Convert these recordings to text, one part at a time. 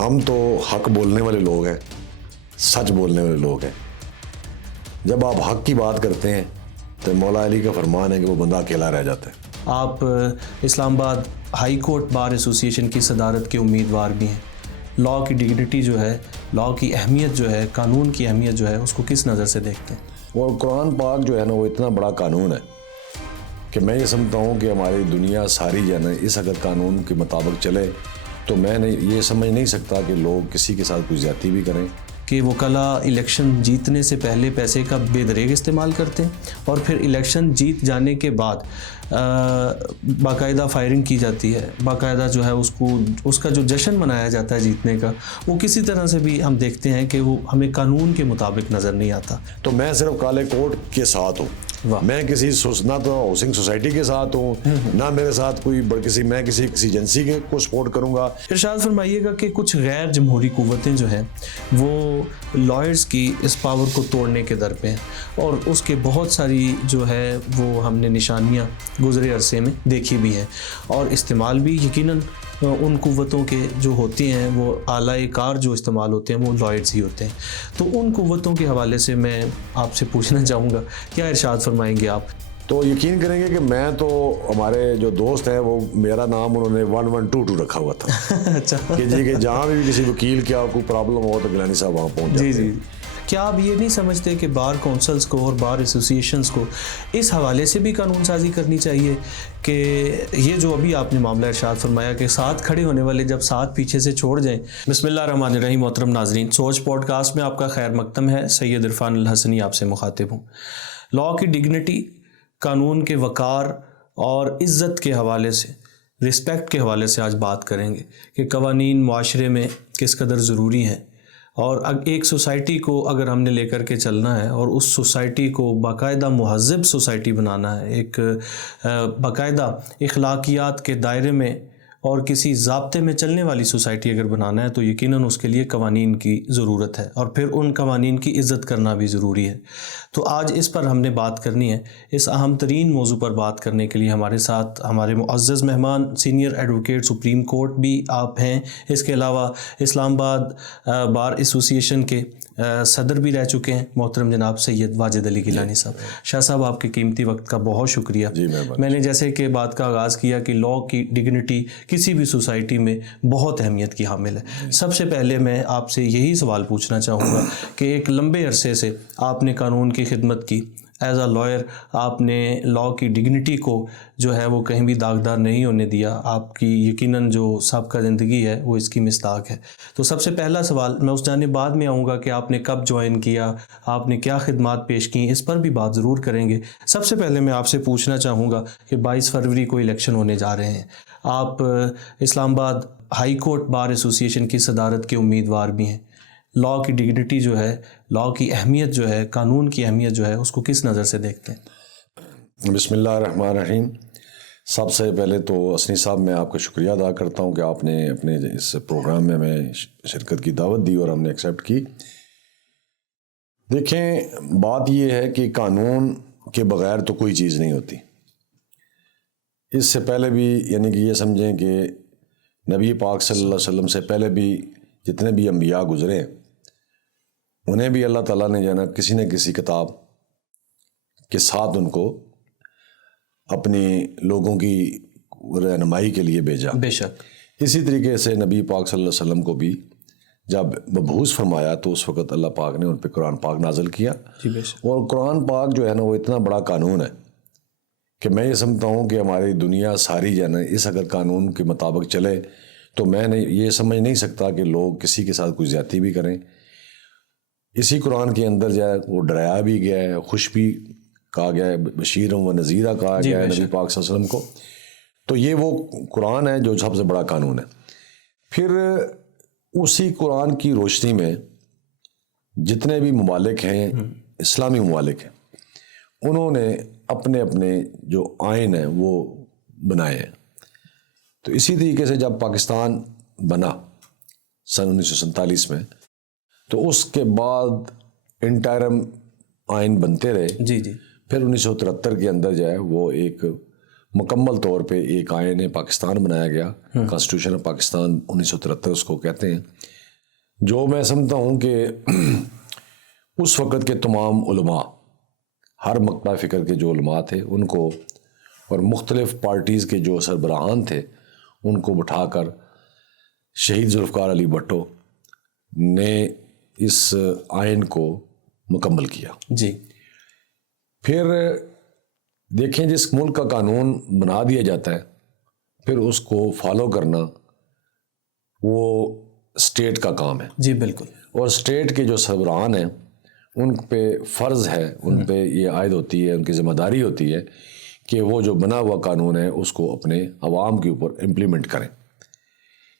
ہم تو حق بولنے والے لوگ ہیں، سچ بولنے والے لوگ ہیں. جب آپ حق کی بات کرتے ہیں تو مولا علی کا فرمان ہے کہ وہ بندہ اکیلا رہ جاتا ہے. آپ اسلام آباد ہائی کورٹ بار ایسوسی ایشن کی صدارت کے امیدوار بھی ہیں. لاء کی ڈگنیٹی جو ہے، لاء کی اہمیت جو ہے، قانون کی اہمیت جو ہے، اس کو کس نظر سے دیکھتے ہیں؟ اور قرآن پاک جو ہے نا وہ اتنا بڑا قانون ہے کہ میں یہ سمجھتا ہوں کہ ہماری دنیا ساری جو ہے نا اس اگر قانون کے مطابق چلے تو میں یہ سمجھ نہیں سکتا کہ لوگ کسی کے ساتھ کوئی زیادتی بھی کریں. کہ وکلاء الیکشن جیتنے سے پہلے پیسے کا بے دریغ استعمال کرتے ہیں اور پھر الیکشن جیت جانے کے بعد باقاعدہ فائرنگ کی جاتی ہے، باقاعدہ جو ہے اس کا جو جشن منایا جاتا ہے جیتنے کا، وہ کسی طرح سے بھی ہم دیکھتے ہیں کہ وہ ہمیں قانون کے مطابق نظر نہیں آتا. تو میں صرف کالے کوٹ کے ساتھ ہوں. میں کسی نہ تو ہاؤسنگ سوسائٹی کے ساتھ ہوں، نہ میرے ساتھ کوئی میں کسی ایجنسی کو سپورٹ کروں گا. ارشاد فرمائیے گا کہ کچھ غیر جمہوری قوتیں جو ہیں وہ لائرز کی اس پاور کو توڑنے کے در پہ ہیں، اور اس کے بہت ساری جو ہے وہ ہم نے نشانیاں گزرے عرصے میں دیکھی بھی ہیں، اور استعمال بھی یقیناً ان قوتوں کے جو ہوتے ہیں وہ اعلی کار جو استعمال ہوتے ہیں وہ لائرز ہی ہوتے ہیں. تو ان قوتوں کے حوالے سے میں آپ سے پوچھنا چاہوں گا، کیا ارشاد فرمائیں گے آپ؟ تو یقین کریں گے کہ میں تو ہمارے جو دوست ہیں وہ میرا نام انہوں نے 1122 رکھا ہوا تھا. اچھا کہ جی کہ جہاں بھی کسی وکیل کیا کوئی پرابلم ہو تو گیلانی صاحب وہاں پہنچ جاتے ہیں. جی. کیا آپ یہ نہیں سمجھتے کہ بار کونسلز کو اور بار ایسوسی ایشنز کو اس حوالے سے بھی قانون سازی کرنی چاہیے کہ یہ جو ابھی آپ نے معاملہ ارشاد فرمایا کہ ساتھ کھڑے ہونے والے جب ساتھ پیچھے سے چھوڑ جائیں؟ بسم اللہ الرحمن الرحیم. محترم ناظرین، سوچ پوڈ کاسٹ میں آپ کا خیر مقدم ہے. سید عرفان الحسنی آپ سے مخاطب ہوں. لاء کی ڈگنیٹی، قانون کے وقار اور عزت کے حوالے سے، رسپیکٹ کے حوالے سے آج بات کریں گے کہ قوانین معاشرے میں کس قدر ضروری ہیں، اور ایک سوسائٹی کو اگر ہم نے لے کر کے چلنا ہے اور اس سوسائٹی کو باقاعدہ مہذب سوسائٹی بنانا ہے، ایک باقاعدہ اخلاقیات کے دائرے میں اور کسی ضابطے میں چلنے والی سوسائٹی اگر بنانا ہے تو یقیناً اس کے لیے قوانین کی ضرورت ہے، اور پھر ان قوانین کی عزت کرنا بھی ضروری ہے. تو آج اس پر ہم نے بات کرنی ہے. اس اہم ترین موضوع پر بات کرنے کے لیے ہمارے ساتھ ہمارے معزز مہمان سینئر ایڈوکیٹ سپریم کورٹ بھی آپ ہیں. اس کے علاوہ اسلام آباد بار ایسوسی ایشن کے صدر بھی رہ چکے ہیں محترم جناب سید واجد علی گیلانی صاحب. شاہ صاحب، آپ کے قیمتی وقت کا بہت شکریہ. میں نے جیسے کہ بات کا آغاز کیا کہ لاء کی ڈگنیٹی کسی بھی سوسائٹی میں بہت اہمیت کی حامل ہے. سب سے پہلے میں آپ سے یہی سوال پوچھنا چاہوں گا کہ ایک لمبے عرصے سے آپ نے قانون کی خدمت کی، ایز اے لائر آپ نے لاء کی ڈگنیٹی کو جو ہے وہ کہیں بھی داغدار نہیں ہونے دیا. آپ کی یقیناً جو سابقہ زندگی ہے وہ اس کی مصداق ہے. تو سب سے پہلا سوال، میں اس جانب بعد میں آؤں گا کہ آپ نے کب جوائن کیا، آپ نے کیا خدمات پیش کی، اس پر بھی بات ضرور کریں گے. سب سے پہلے میں آپ سے پوچھنا چاہوں گا کہ 22 فروری کو الیکشن ہونے جا رہے ہیں. آپ اسلام آباد ہائی کورٹ بار ایسوسی ایشن کی صدارت کے امیدوار بھی ہیں. لاء کی ڈگنیٹی جو ہے، لاء کی اہمیت جو ہے، قانون کی اہمیت جو ہے، اس کو کس نظر سے دیکھتے ہیں؟ بسم اللہ الرحمن الرحیم. سب سے پہلے تو اسنی صاحب میں آپ کا شکریہ ادا کرتا ہوں کہ آپ نے اپنے اس پروگرام میں ہمیں شرکت کی دعوت دی اور ہم نے ایکسیپٹ کی. دیکھیں، بات یہ ہے کہ قانون کے بغیر تو کوئی چیز نہیں ہوتی. اس سے پہلے بھی یعنی کہ یہ سمجھیں کہ نبی پاک صلی اللہ علیہ وسلم سے پہلے بھی جتنے بھی انبیاء گزرے ہیں انہیں بھی اللہ تعالیٰ نے جو ہے نا کسی نہ کسی کتاب کے ساتھ ان کو اپنی لوگوں کی رہنمائی کے لیے بھیجا. بے شک. اسی طریقے سے نبی پاک صلی اللہ علیہ وسلم کو بھی جب مبعوث فرمایا تو اس وقت اللہ پاک نے ان پہ قرآن پاک نازل کیا. بے شک. اور قرآن پاک جو ہے نا وہ اتنا بڑا قانون ہے کہ میں یہ سمجھتا ہوں کہ ہماری دنیا ساری جو ہے نا اس اگر قانون کے مطابق چلے تو میں یہ سمجھ نہیں سکتا کہ لوگ کسی کے ساتھ کوئی زیادتی بھی کریں. اسی قرآن کے اندر جو ہے وہ ڈرایا بھی گیا ہے، خوش بھی کہا گیا ہے، بشیرم و نذیرہ کہا گیا ہے نبی پاک صلی اللہ علیہ وسلم کو. تو یہ وہ قرآن ہے جو سب سے بڑا قانون ہے. پھر اسی قرآن کی روشنی میں جتنے بھی ممالک ہیں، اسلامی ممالک ہیں، انہوں نے اپنے اپنے جو آئین ہیں وہ بنائے ہیں. تو اسی طریقے سے جب پاکستان بنا سن 1947 میں تو اس کے بعد انٹائرم آئین بنتے رہے. جی. پھر 1973 کے اندر جو ہے وہ ایک مکمل طور پہ ایک آئین پاکستان بنایا گیا، کانسٹیٹیوشن آف پاکستان 1973 اس کو کہتے ہیں، جو میں سمجھتا ہوں کہ اس وقت کے تمام علماء، ہر مقطع فکر کے جو علماء تھے ان کو، اور مختلف پارٹیز کے جو سربراہان تھے ان کو بٹھا کر شہید ذوالفقار علی بھٹو نے اس آئین کو مکمل کیا۔ جی، پھر دیکھیں جس ملک کا قانون بنا دیا جاتا ہے پھر اس کو فالو کرنا وہ اسٹیٹ کا کام ہے۔ جی بالکل، اور اسٹیٹ کے جو سربراہان ہیں ان پہ فرض ہے، ان پہ یہ عائد ہوتی ہے، ان کی ذمہ داری ہوتی ہے کہ وہ جو بنا ہوا قانون ہے اس کو اپنے عوام کے اوپر امپلیمنٹ کریں۔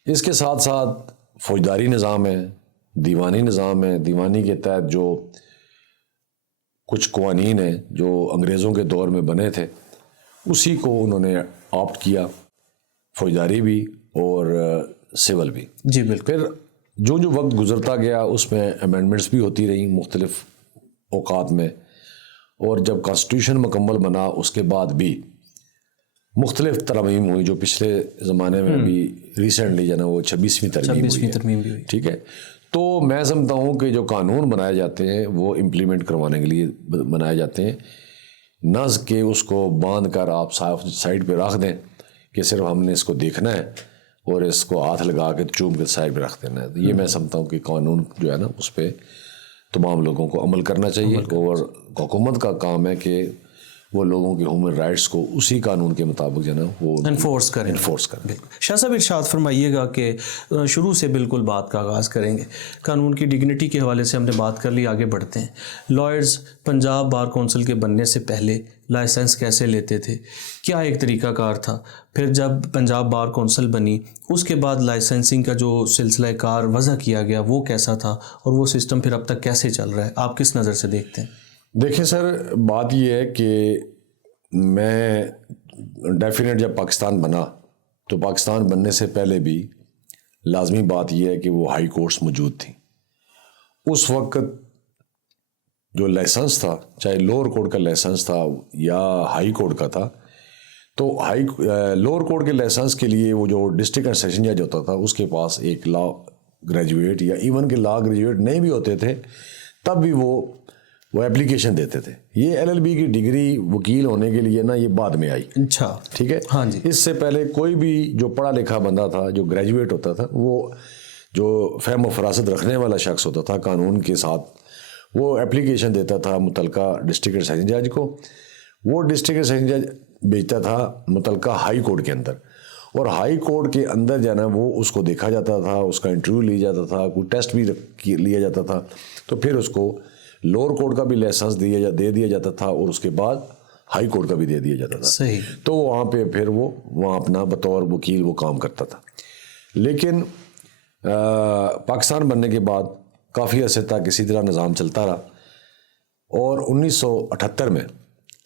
اس کے ساتھ ساتھ فوجداری نظام ہے، دیوانی نظام ہے، دیوانی کے تحت جو کچھ قوانین ہیں جو انگریزوں کے دور میں بنے تھے اسی کو انہوں نے آپٹ کیا، فوجداری بھی اور سول بھی۔ جی بالکل، پھر جو وقت گزرتا گیا اس میں امینڈمنٹس بھی ہوتی رہیں مختلف اوقات میں، اور جب کانسٹیٹیوشن مکمل بنا اس کے بعد بھی مختلف ترمیم ہوئی، جو پچھلے زمانے میں بھی ریسنٹلی جو ہے نا وہ 26ویں ترمیم ہوئی ہے، ٹھیک ہے۔ تو میں سمجھتا ہوں کہ جو قانون بنائے جاتے ہیں وہ امپلیمنٹ کروانے کے لیے بنائے جاتے ہیں، نہ کہ اس کو باندھ کر آپ صاف سائڈ پہ رکھ دیں کہ صرف ہم نے اس کو دیکھنا ہے اور اس کو ہاتھ لگا کے چوم کے سائڈ پہ رکھ دینا ہے۔ یہ میں سمجھتا ہوں کہ قانون جو ہے نا اس پہ تمام لوگوں کو عمل کرنا چاہیے، اور حکومت کا کام ہے کہ وہ لوگوں کے ہیومن رائٹس کو اسی قانون کے مطابق جو ہے نا وہ انفورس کریں۔ شاہ صاحب ارشاد فرمائیے گا کہ شروع سے بالکل بات کا آغاز کریں گے، قانون کی ڈگنیٹی کے حوالے سے ہم نے بات کر لی، آگے بڑھتے ہیں۔ لائرز پنجاب بار کونسل کے بننے سے پہلے لائسنس کیسے لیتے تھے، کیا ایک طریقہ کار تھا؟ پھر جب پنجاب بار کونسل بنی اس کے بعد لائسنسنگ کا جو سلسلہ کار وضع کیا گیا وہ کیسا تھا، اور وہ سسٹم پھر اب تک کیسے چل رہا ہے، آپ کس نظر سے دیکھتے ہیں؟ دیکھیں سر، بات یہ ہے کہ میں ڈیفینیٹ جب پاکستان بنا تو پاکستان بننے سے پہلے بھی لازمی بات یہ ہے کہ وہ ہائی کورٹس موجود تھیں۔ اس وقت جو لائسنس تھا، چاہے لوور کورٹ کا لائسنس تھا یا ہائی کورٹ کا تھا، تو لوور کورٹ کے لائسنس کے لیے وہ جو ڈسٹرکٹ اینڈ سیشن جج ہوتا تھا اس کے پاس ایک لا گریجویٹ یا ایون کہ لا گریجویٹ نہیں بھی ہوتے تھے تب بھی وہ اپلیکیشن دیتے تھے۔ یہ LLB کی ڈگری وکیل ہونے کے لیے نا یہ بعد میں آئی، اچھا ٹھیک ہے۔ ہاں جی، اس سے پہلے کوئی بھی جو پڑھا لکھا بندہ تھا، جو گریجویٹ ہوتا تھا، وہ جو فہم و فراست رکھنے والا شخص ہوتا تھا قانون کے ساتھ، وہ اپلیکیشن دیتا تھا متعلقہ ڈسٹرکٹ سیشن جج کو، وہ ڈسٹرکٹ سیشن جج بھیجتا تھا متعلقہ ہائی کورٹ کے اندر، اور ہائی کورٹ کے اندر جانا وہ اس کو دیکھا جاتا تھا، اس کا انٹرویو لیا جاتا تھا، کوئی ٹیسٹ بھی لیا جاتا تھا، تو پھر اس کو لوور کورٹ کا بھی لائسنس دے دیا جاتا تھا اور اس کے بعد ہائی کورٹ کا بھی دے دیا جاتا تھا۔ صحیح۔ تو وہاں پہ پھر وہ وہاں اپنا بطور وکیل وہ کام کرتا تھا۔ لیکن پاکستان بننے کے بعد کافی عرصے تک اسی طرح نظام چلتا رہا، اور 1978 میں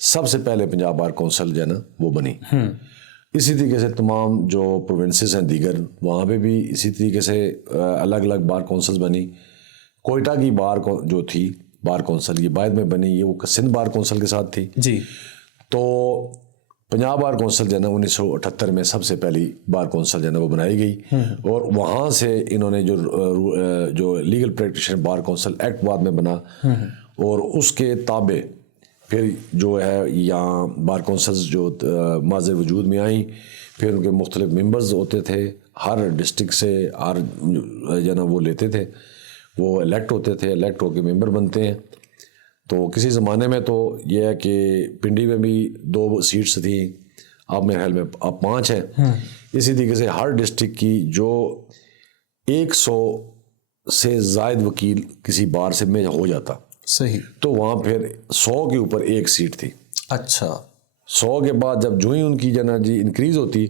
سب سے پہلے پنجاب بار کونسل جو ہے نا وہ بنی۔ اسی طریقے سے تمام جو پروونسز ہیں دیگر وہاں پہ بھی اسی طریقے سے الگ الگ بار کونسلز بنی۔ کوئٹہ کی بار جو تھی بار کونسل یہ بعد میں بنی، یہ وہ سندھ بار کونسل کے ساتھ تھی جی۔ تو پنجاب بار کونسل جو ہے نا 1978 میں سب سے پہلی بار کونسل جو ہے نا وہ بنائی گئی، اور وہاں سے انہوں نے جو legal practitioner bar council act بعد میں بنا، اور اس کے تابع پھر جو ہے یہاں بار کونسلز جو معذر وجود میں آئیں، پھر ان کے مختلف ممبرز ہوتے تھے، ہر ڈسٹرکٹ سے ہر جو ہے نا وہ لیتے تھے، وہ الیکٹ ہوتے تھے، الیکٹ ہو کے ممبر بنتے ہیں۔ تو کسی زمانے میں تو یہ ہے کہ پنڈی میں بھی 2 سیٹس تھیں، اب میرے خیال میں اب 5 ہیں۔ اسی طریقے سے ہر ڈسٹرکٹ کی جو 100 سے زائد وکیل کسی بار سے میں ہو جاتا، صحیح، تو وہاں پھر 100 کے اوپر 1 سیٹ تھی۔ اچھا، 100 کے بعد جب جو ہی ان کی جنا جی انکریز ہوتی،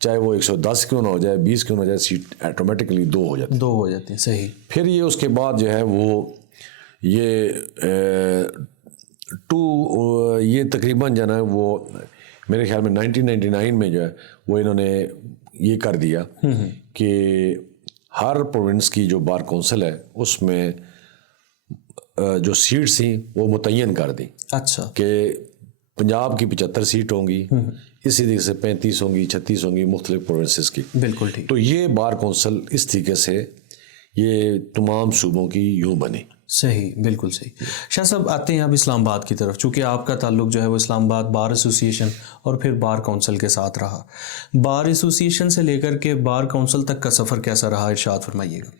چاہے وہ 110 کیوں نہ ہو جائے، 20 کیوں نہ ہو جائے، سیٹ آٹومیٹکلی 2 ہو جاتی ہیں۔ صحیح۔ پھر یہ اس کے بعد جو ہے وہ یہ تقریباً جو ہے نا وہ میرے خیال میں 1999 میں جو ہے وہ انہوں نے یہ کر دیا کہ ہر پروونس کی جو بار کونسل ہے اس میں جو سیٹس تھیں وہ متعین کر دیں۔ اچھا، کہ پنجاب کی 75 سیٹ ہوں گی، اسی طریقے سے 35 ہوں گی، 36 ہوں گی مختلف پروونسز کی. بالکل ٹھیک. تو یہ بار کونسل اس طریقے سے یہ تمام صوبوں کی یوں بنی. صحیح، بالکل صحیح. شاہ صاحب آتے ہیں اب اسلام آباد کی طرف، چونکہ آپ کا تعلق جو ہے وہ اسلام آباد بار ایسوسیشن اور پھر بار کونسل کے ساتھ رہا. بار ایسوسیشن سے لے کر کے بار کونسل تک کا سفر کیسا رہا، ارشاد فرمائیے گا.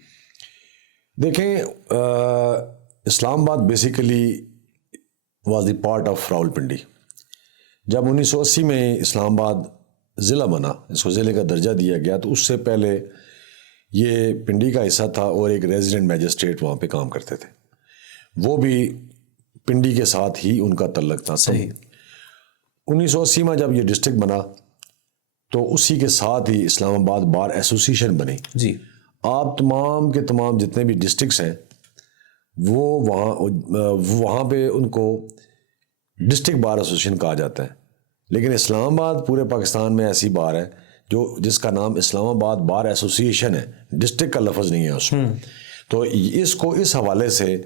دیکھیں اسلام آباد basically was the part of Rawalpindi. جب 1980 میں اسلام آباد ضلع بنا، اس کو ضلع کا درجہ دیا گیا، تو اس سے پہلے یہ پنڈی کا حصہ تھا اور ایک ریزیڈنٹ میجسٹریٹ وہاں پہ کام کرتے تھے، وہ بھی پنڈی کے ساتھ ہی ان کا تعلق تھا. صحیح. 1980 میں جب یہ ڈسٹرکٹ بنا تو اسی کے ساتھ ہی اسلام آباد بار ایسوسیشن بنی. جی. آپ تمام کے تمام جتنے بھی ڈسٹرکٹس ہیں وہ وہاں پہ ان کو ڈسٹرکٹ بار ایسوسیشن کہا جاتا ہے. لیکن اسلام آباد پورے پاکستان میں ایسی بار ہے جس کا نام اسلام آباد بار ایسوسیشن ہے، ڈسٹرکٹ کا لفظ نہیں ہے اس میں. تو اس کو اس حوالے سے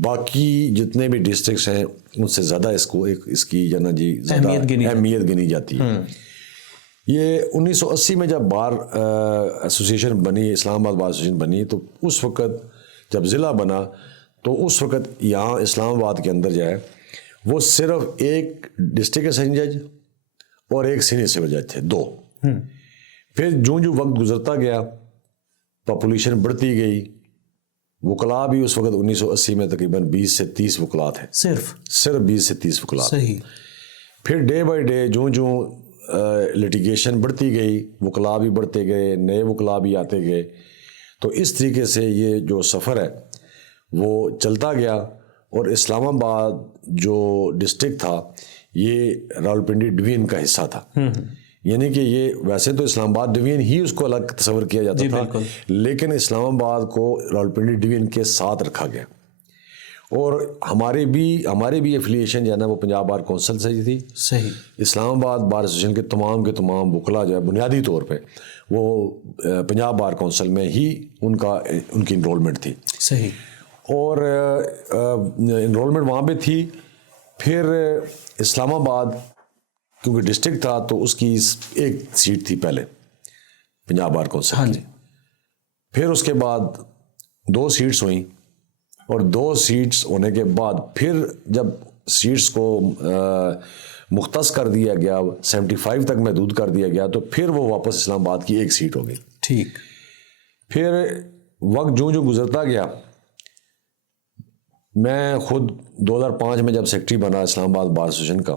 باقی جتنے بھی ڈسٹرکٹس ہیں ان سے زیادہ اس کی زیادہ اہمیت گنی جاتی ہے. یہ 1980 میں جب بار ایسوسیشن بنی، اسلام آباد بار ایسوسیشن بنی، تو اس وقت جب ضلع بنا تو اس وقت یہاں اسلام آباد کے اندر جو ہے وہ صرف ایک ڈسٹرکٹ اسیشن جج اور ایک سینئر سول جج تھے، 2. پھر جو وقت گزرتا گیا پاپولیشن بڑھتی گئی، وکلاء بھی اس وقت 1980 میں تقریباً 20 سے 30 وکلاء تھے، صرف 20 سے 30 وکلاء. صحیح. پھر ڈے بائی ڈے جو لٹیگیشن بڑھتی گئی، وکلاء بھی بڑھتے گئے، نئے وکلاء بھی آتے گئے. تو اس طریقے سے یہ جو سفر ہے وہ چلتا گیا. اور اسلام آباد جو ڈسٹرکٹ تھا یہ راولپنڈی ڈویژن کا حصہ تھا. یعنی کہ یہ ویسے تو اسلام آباد ڈویژن ہی اس کو الگ تصور کیا جاتا تھا، لیکن اسلام آباد کو راولپنڈی ڈویژن کے ساتھ رکھا گیا. اور ہمارے بھی ایفیلیشن جو ہے نا وہ پنجاب بار کونسل سے ہی تھی. صحیح. اسلام آباد بار ایسوسیشن کے تمام وکلاء جو ہے بنیادی طور پہ وہ پنجاب بار کونسل میں ہی ان کی انرولمنٹ تھی. صحیح. اور انرولمنٹ وہاں پہ تھی. پھر اسلام آباد کیونکہ ڈسٹرکٹ تھا تو اس کی ایک سیٹ تھی پہلے پنجاب بار کونسل کی. پھر اس کے بعد 2 سیٹس ہوئیں، اور 2 سیٹس ہونے کے بعد پھر جب سیٹس کو مختص کر دیا گیا، 75 تک محدود کر دیا گیا، تو پھر وہ واپس اسلام آباد کی ایک سیٹ ہو گئی. ٹھیک. پھر وقت جو گزرتا گیا، میں خود 2005 میں جب سیکرٹری بنا اسلام آباد بار ایسوسیشن کا،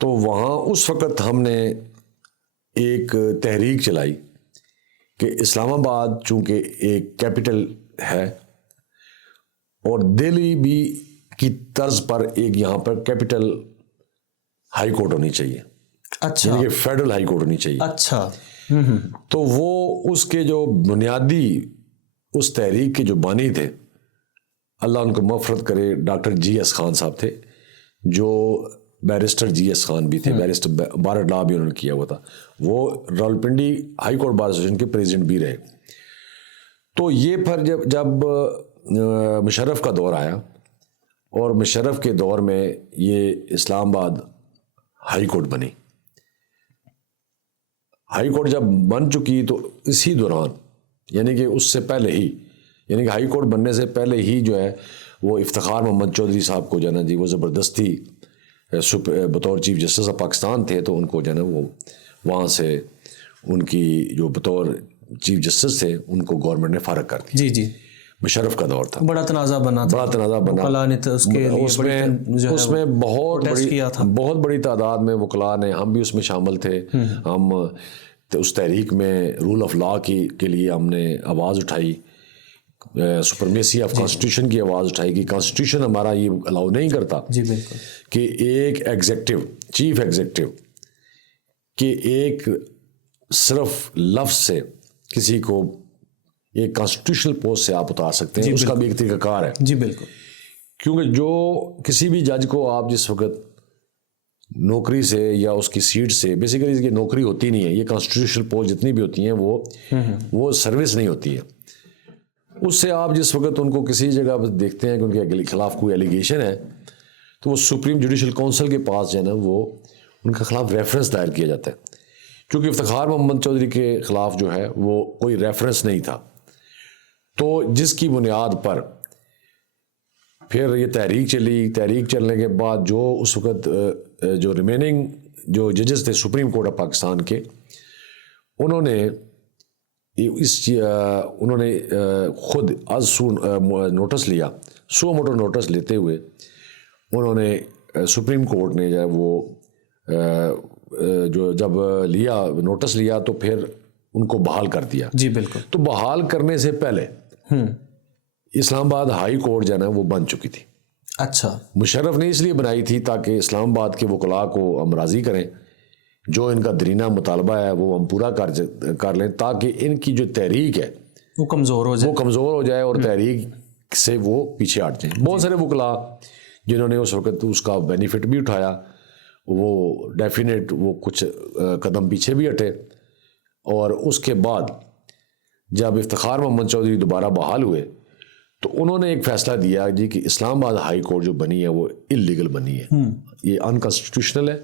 تو وہاں اس وقت ہم نے ایک تحریک چلائی کہ اسلام آباد چونکہ ایک کیپٹل ہے اور دہلی بھی کی طرز پر ایک یہاں پر کیپٹل ہائی کورٹ ہونی چاہیے. اچھا. یعنی کہ فیڈرل ہائی کورٹ ہونی چاہیے. اچھا. تو وہ اس کے جو بنیادی اس تحریک کے جو بانی تھے، اللہ ان کو مغفرت کرے، ڈاکٹر جی ایس خان صاحب تھے، جو بیرسٹر جی ایس خان بھی تھے، بیرسٹر بار لا بھی انہوں نے کیا ہوا تھا. وہ Rawalpindi high court bar association کے پریزیڈنٹ بھی رہے. تو یہ پھر جب مشرف کا دور آیا، اور مشرف کے دور میں یہ اسلام آباد ہائی کورٹ بنی. ہائی کورٹ جب بن چکی تو اسی دوران، یعنی کہ اس سے پہلے ہی، یعنی کہ ہائی کورٹ بننے سے پہلے ہی جو ہے وہ افتخار محمد چودھری صاحب کو جو ہے نا وہ زبردستی بطور چیف جسٹس آف پاکستان تھے، تو ان کو جو ہے نا وہ وہاں سے ان کی جو بطور چیف جسٹس تھے ان کو گورنمنٹ نے فارغ کر دیا. جی. مشرف کا دور تھا، بڑا تنازع بنا. اس میں بہت بڑی تعداد میں وکلاء نے، ہم بھی اس میں شامل تھے. ہم اس تحریک میں رول آف لا کے لیے ہم نے آواز اٹھائی، سپرمیسی آف کانسٹیٹیوشن کی آواز اٹھائی کہ کانسٹیٹیوشن ہمارا یہ الاؤ نہیں کرتا کہ ایک ایگزیکٹو، چیف ایگزیکٹو کہ ایک صرف لفظ سے کسی کو ایک کانسٹیٹیوشنل پوسٹ سے آپ اتار سکتے ہیں. اس کا بھی ایک طریقہ کار ہے. جی بالکل. کیونکہ جو کسی بھی جج کو آپ جس وقت نوکری سے یا اس کی سیٹ سے، بیسیکلی یہ نوکری ہوتی نہیں ہے، یہ کانسٹیٹیوشنل پوسٹ جتنی بھی ہوتی ہیں وہ سروس نہیں ہوتی ہے. اس سے آپ جس وقت ان کو کسی جگہ پر دیکھتے ہیں کہ ان کے خلاف کوئی ایلیگیشن ہے، تو وہ سپریم جوڈیشل کونسل کے پاس جو ہے نا وہ ان کے خلاف ریفرنس دائر کیا جاتا ہے. چونکہ افتخار محمد چودھری کے خلاف جو ہے وہ کوئی ریفرنس نہیں تھا، تو جس کی بنیاد پر پھر یہ تحریک چلی. تحریک چلنے کے بعد جو اس وقت جو ریمیننگ جو ججز تھے سپریم کورٹ آف پاکستان کے، انہوں نے خود از سو نوٹس لیا، سو موٹو نوٹس لیتے ہوئے انہوں نے سپریم کورٹ نے جو ہے وہ جو جب لیا نوٹس لیا تو پھر ان کو بحال کر دیا. جی بالکل. تو بحال کرنے سے پہلے اسلام آباد ہائی کورٹ جو ہے نا وہ بن چکی تھی. اچھا. مشرف نے اس لیے بنائی تھی تاکہ اسلام آباد کے وکلاء کو ہم راضی کریں، جو ان کا درینہ مطالبہ ہے وہ ہم پورا کر لیں، تاکہ ان کی جو تحریک ہے وہ کمزور ہو جائے اور تحریک سے وہ پیچھے ہٹ جائیں. بہت سارے وکلاء جنہوں نے اس وقت اس کا بینیفٹ بھی اٹھایا وہ ڈیفینیٹ وہ کچھ قدم پیچھے بھی ہٹے. اور اس کے بعد جب افتخار محمد چودھری دوبارہ بحال ہوئے تو انہوں نے ایک فیصلہ دیا جی کہ اسلام آباد ہائی کورٹ جو بنی ہے وہ اللیگل بنی ہے، یہ انکانسٹیٹیوشنل ہے،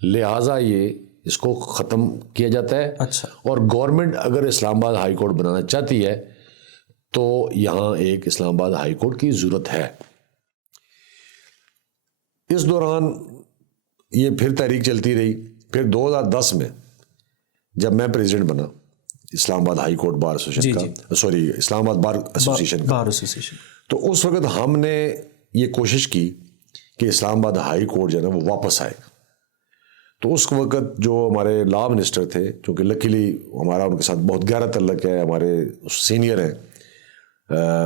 لہٰذا یہ اس کو ختم کیا جاتا ہے. اچھا. اور گورنمنٹ اگر اسلام آباد ہائی کورٹ بنانا چاہتی ہے تو یہاں ایک اسلام آباد ہائی کورٹ کی ضرورت ہے. اس دوران یہ پھر تحریک چلتی رہی. پھر 2010 میں جب میں پریزیڈنٹ بنا اسلام آباد ہائی کورٹ بار ایسوسیشن کا، سوری اسلام آباد بار ایسوسیشن کا، تو اس وقت ہم نے یہ کوشش کی کہ اسلام آباد ہائی کورٹ جو ہے نا وہ واپس آئے. تو اس وقت جو ہمارے لا منسٹر تھے، چونکہ لکیلی ہمارا ان کے ساتھ بہت گہرا تعلق ہے، ہمارے سینئر ہیں،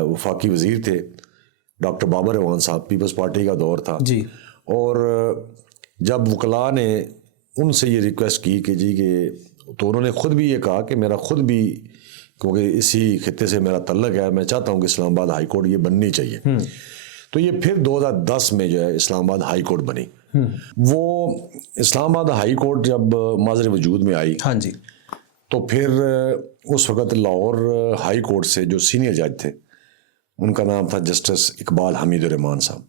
وفاقی وزیر تھے ڈاکٹر بابر اعوان صاحب، پیپلز پارٹی کا دور تھا جی. اور جب وکلاء نے ان سے یہ ریکویسٹ کی کہ جی کہ، تو انہوں نے خود بھی یہ کہا کہ میرا خود بھی کیونکہ اسی خطے سے میرا تعلق ہے، میں چاہتا ہوں کہ اسلام آباد ہائی کورٹ یہ بننی چاہیے. تو یہ پھر 2010 میں جو ہے اسلام آباد ہائی کورٹ بنی. وہ اسلام آباد ہائی کورٹ جب معذر وجود میں آئی، ہاں جی، تو پھر اس وقت لاہور ہائی کورٹ سے جو سینئر جج تھے ان کا نام تھا جسٹس اقبال حمید الرحمان صاحب.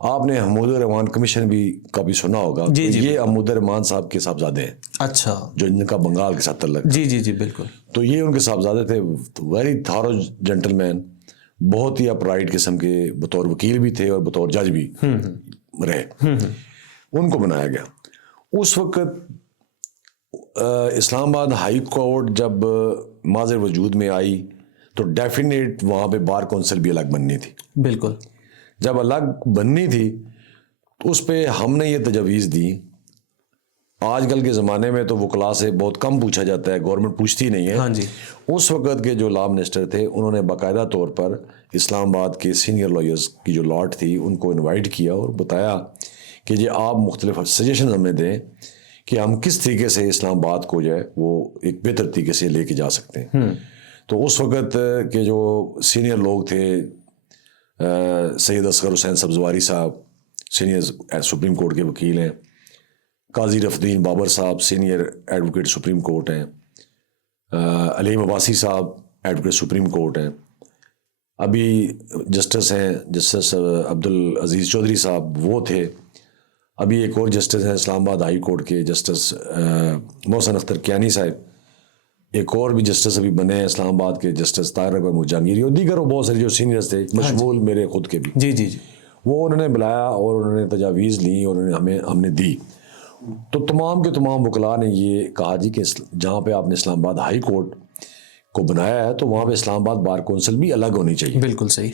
آپ نے حمود الرحمان کمیشن بھی کبھی سنا ہوگا. جی جی. یہ حمود الرحمان صاحب کے صاحبزادے ہیں. اچھا. جو ان کا بنگال کے ساتھ تعلق. جی جی جی بالکل. تو یہ ان کے صاحبزادے تھے، ویری تھارو جینٹل مین، بہت ہی اپرائٹ قسم کے، بطور وکیل بھی تھے اور بطور جج بھی رہے. ان کو بنایا گیا. اس وقت اسلام آباد ہائی کورٹ جب معذر وجود میں آئی تو ڈیفینیٹ وہاں پہ بار کونسل بھی الگ بننی تھی. بالکل. جب الگ بننی تھی تو اس پہ ہم نے یہ تجاویز دی. آج کل کے زمانے میں تو وکلاء سے بہت کم پوچھا جاتا ہے، گورنمنٹ پوچھتی نہیں ہے. ہاں جی. اس وقت کے جو لا منسٹر تھے انہوں نے باقاعدہ طور پر اسلام آباد کے سینئر لائرز کی جو لاٹ تھی ان کو انوائٹ کیا اور بتایا کہ جی آپ مختلف سجیشن ہمیں دیں کہ ہم کس طریقے سے اسلام آباد کو جو ہے وہ ایک بہتر طریقے سے لے کے جا سکتے ہیں. تو اس وقت کے جو سینئر لوگ تھے، سید اصغر حسین سبزواری صاحب سینئر سپریم کورٹ کے وکیل ہیں، قاضی رفیع الدین بابر صاحب سینئر ایڈوکیٹ سپریم کورٹ ہیں، علیم عباسی صاحب ایڈوکیٹ سپریم کورٹ ہیں، ابھی جسٹس ہیں جسٹس عبدالعزیز چودھری صاحب وہ تھے، ابھی ایک اور جسٹس ہیں اسلام آباد ہائی کورٹ کے جسٹس محسن اختر کیانی صاحب، ایک اور بھی جسٹس ابھی بنے ہیں اسلام آباد کے جسٹس طاہر احمد جہانگیری، اور دیگر بہت سارے جو سینئرز تھے مشمول میرے خود کے بھی. جی جی جی. وہ انہوں نے بلایا اور انہوں نے تجاویز لیں اور ہم نے دی. تو تمام کے تمام وکلاء نے یہ کہا جی کہ جہاں پہ آپ نے اسلام آباد ہائی کورٹ کو بنایا ہے تو وہاں پہ اسلام آباد بار کونسل بھی الگ ہونی چاہیے. بالکل صحیح.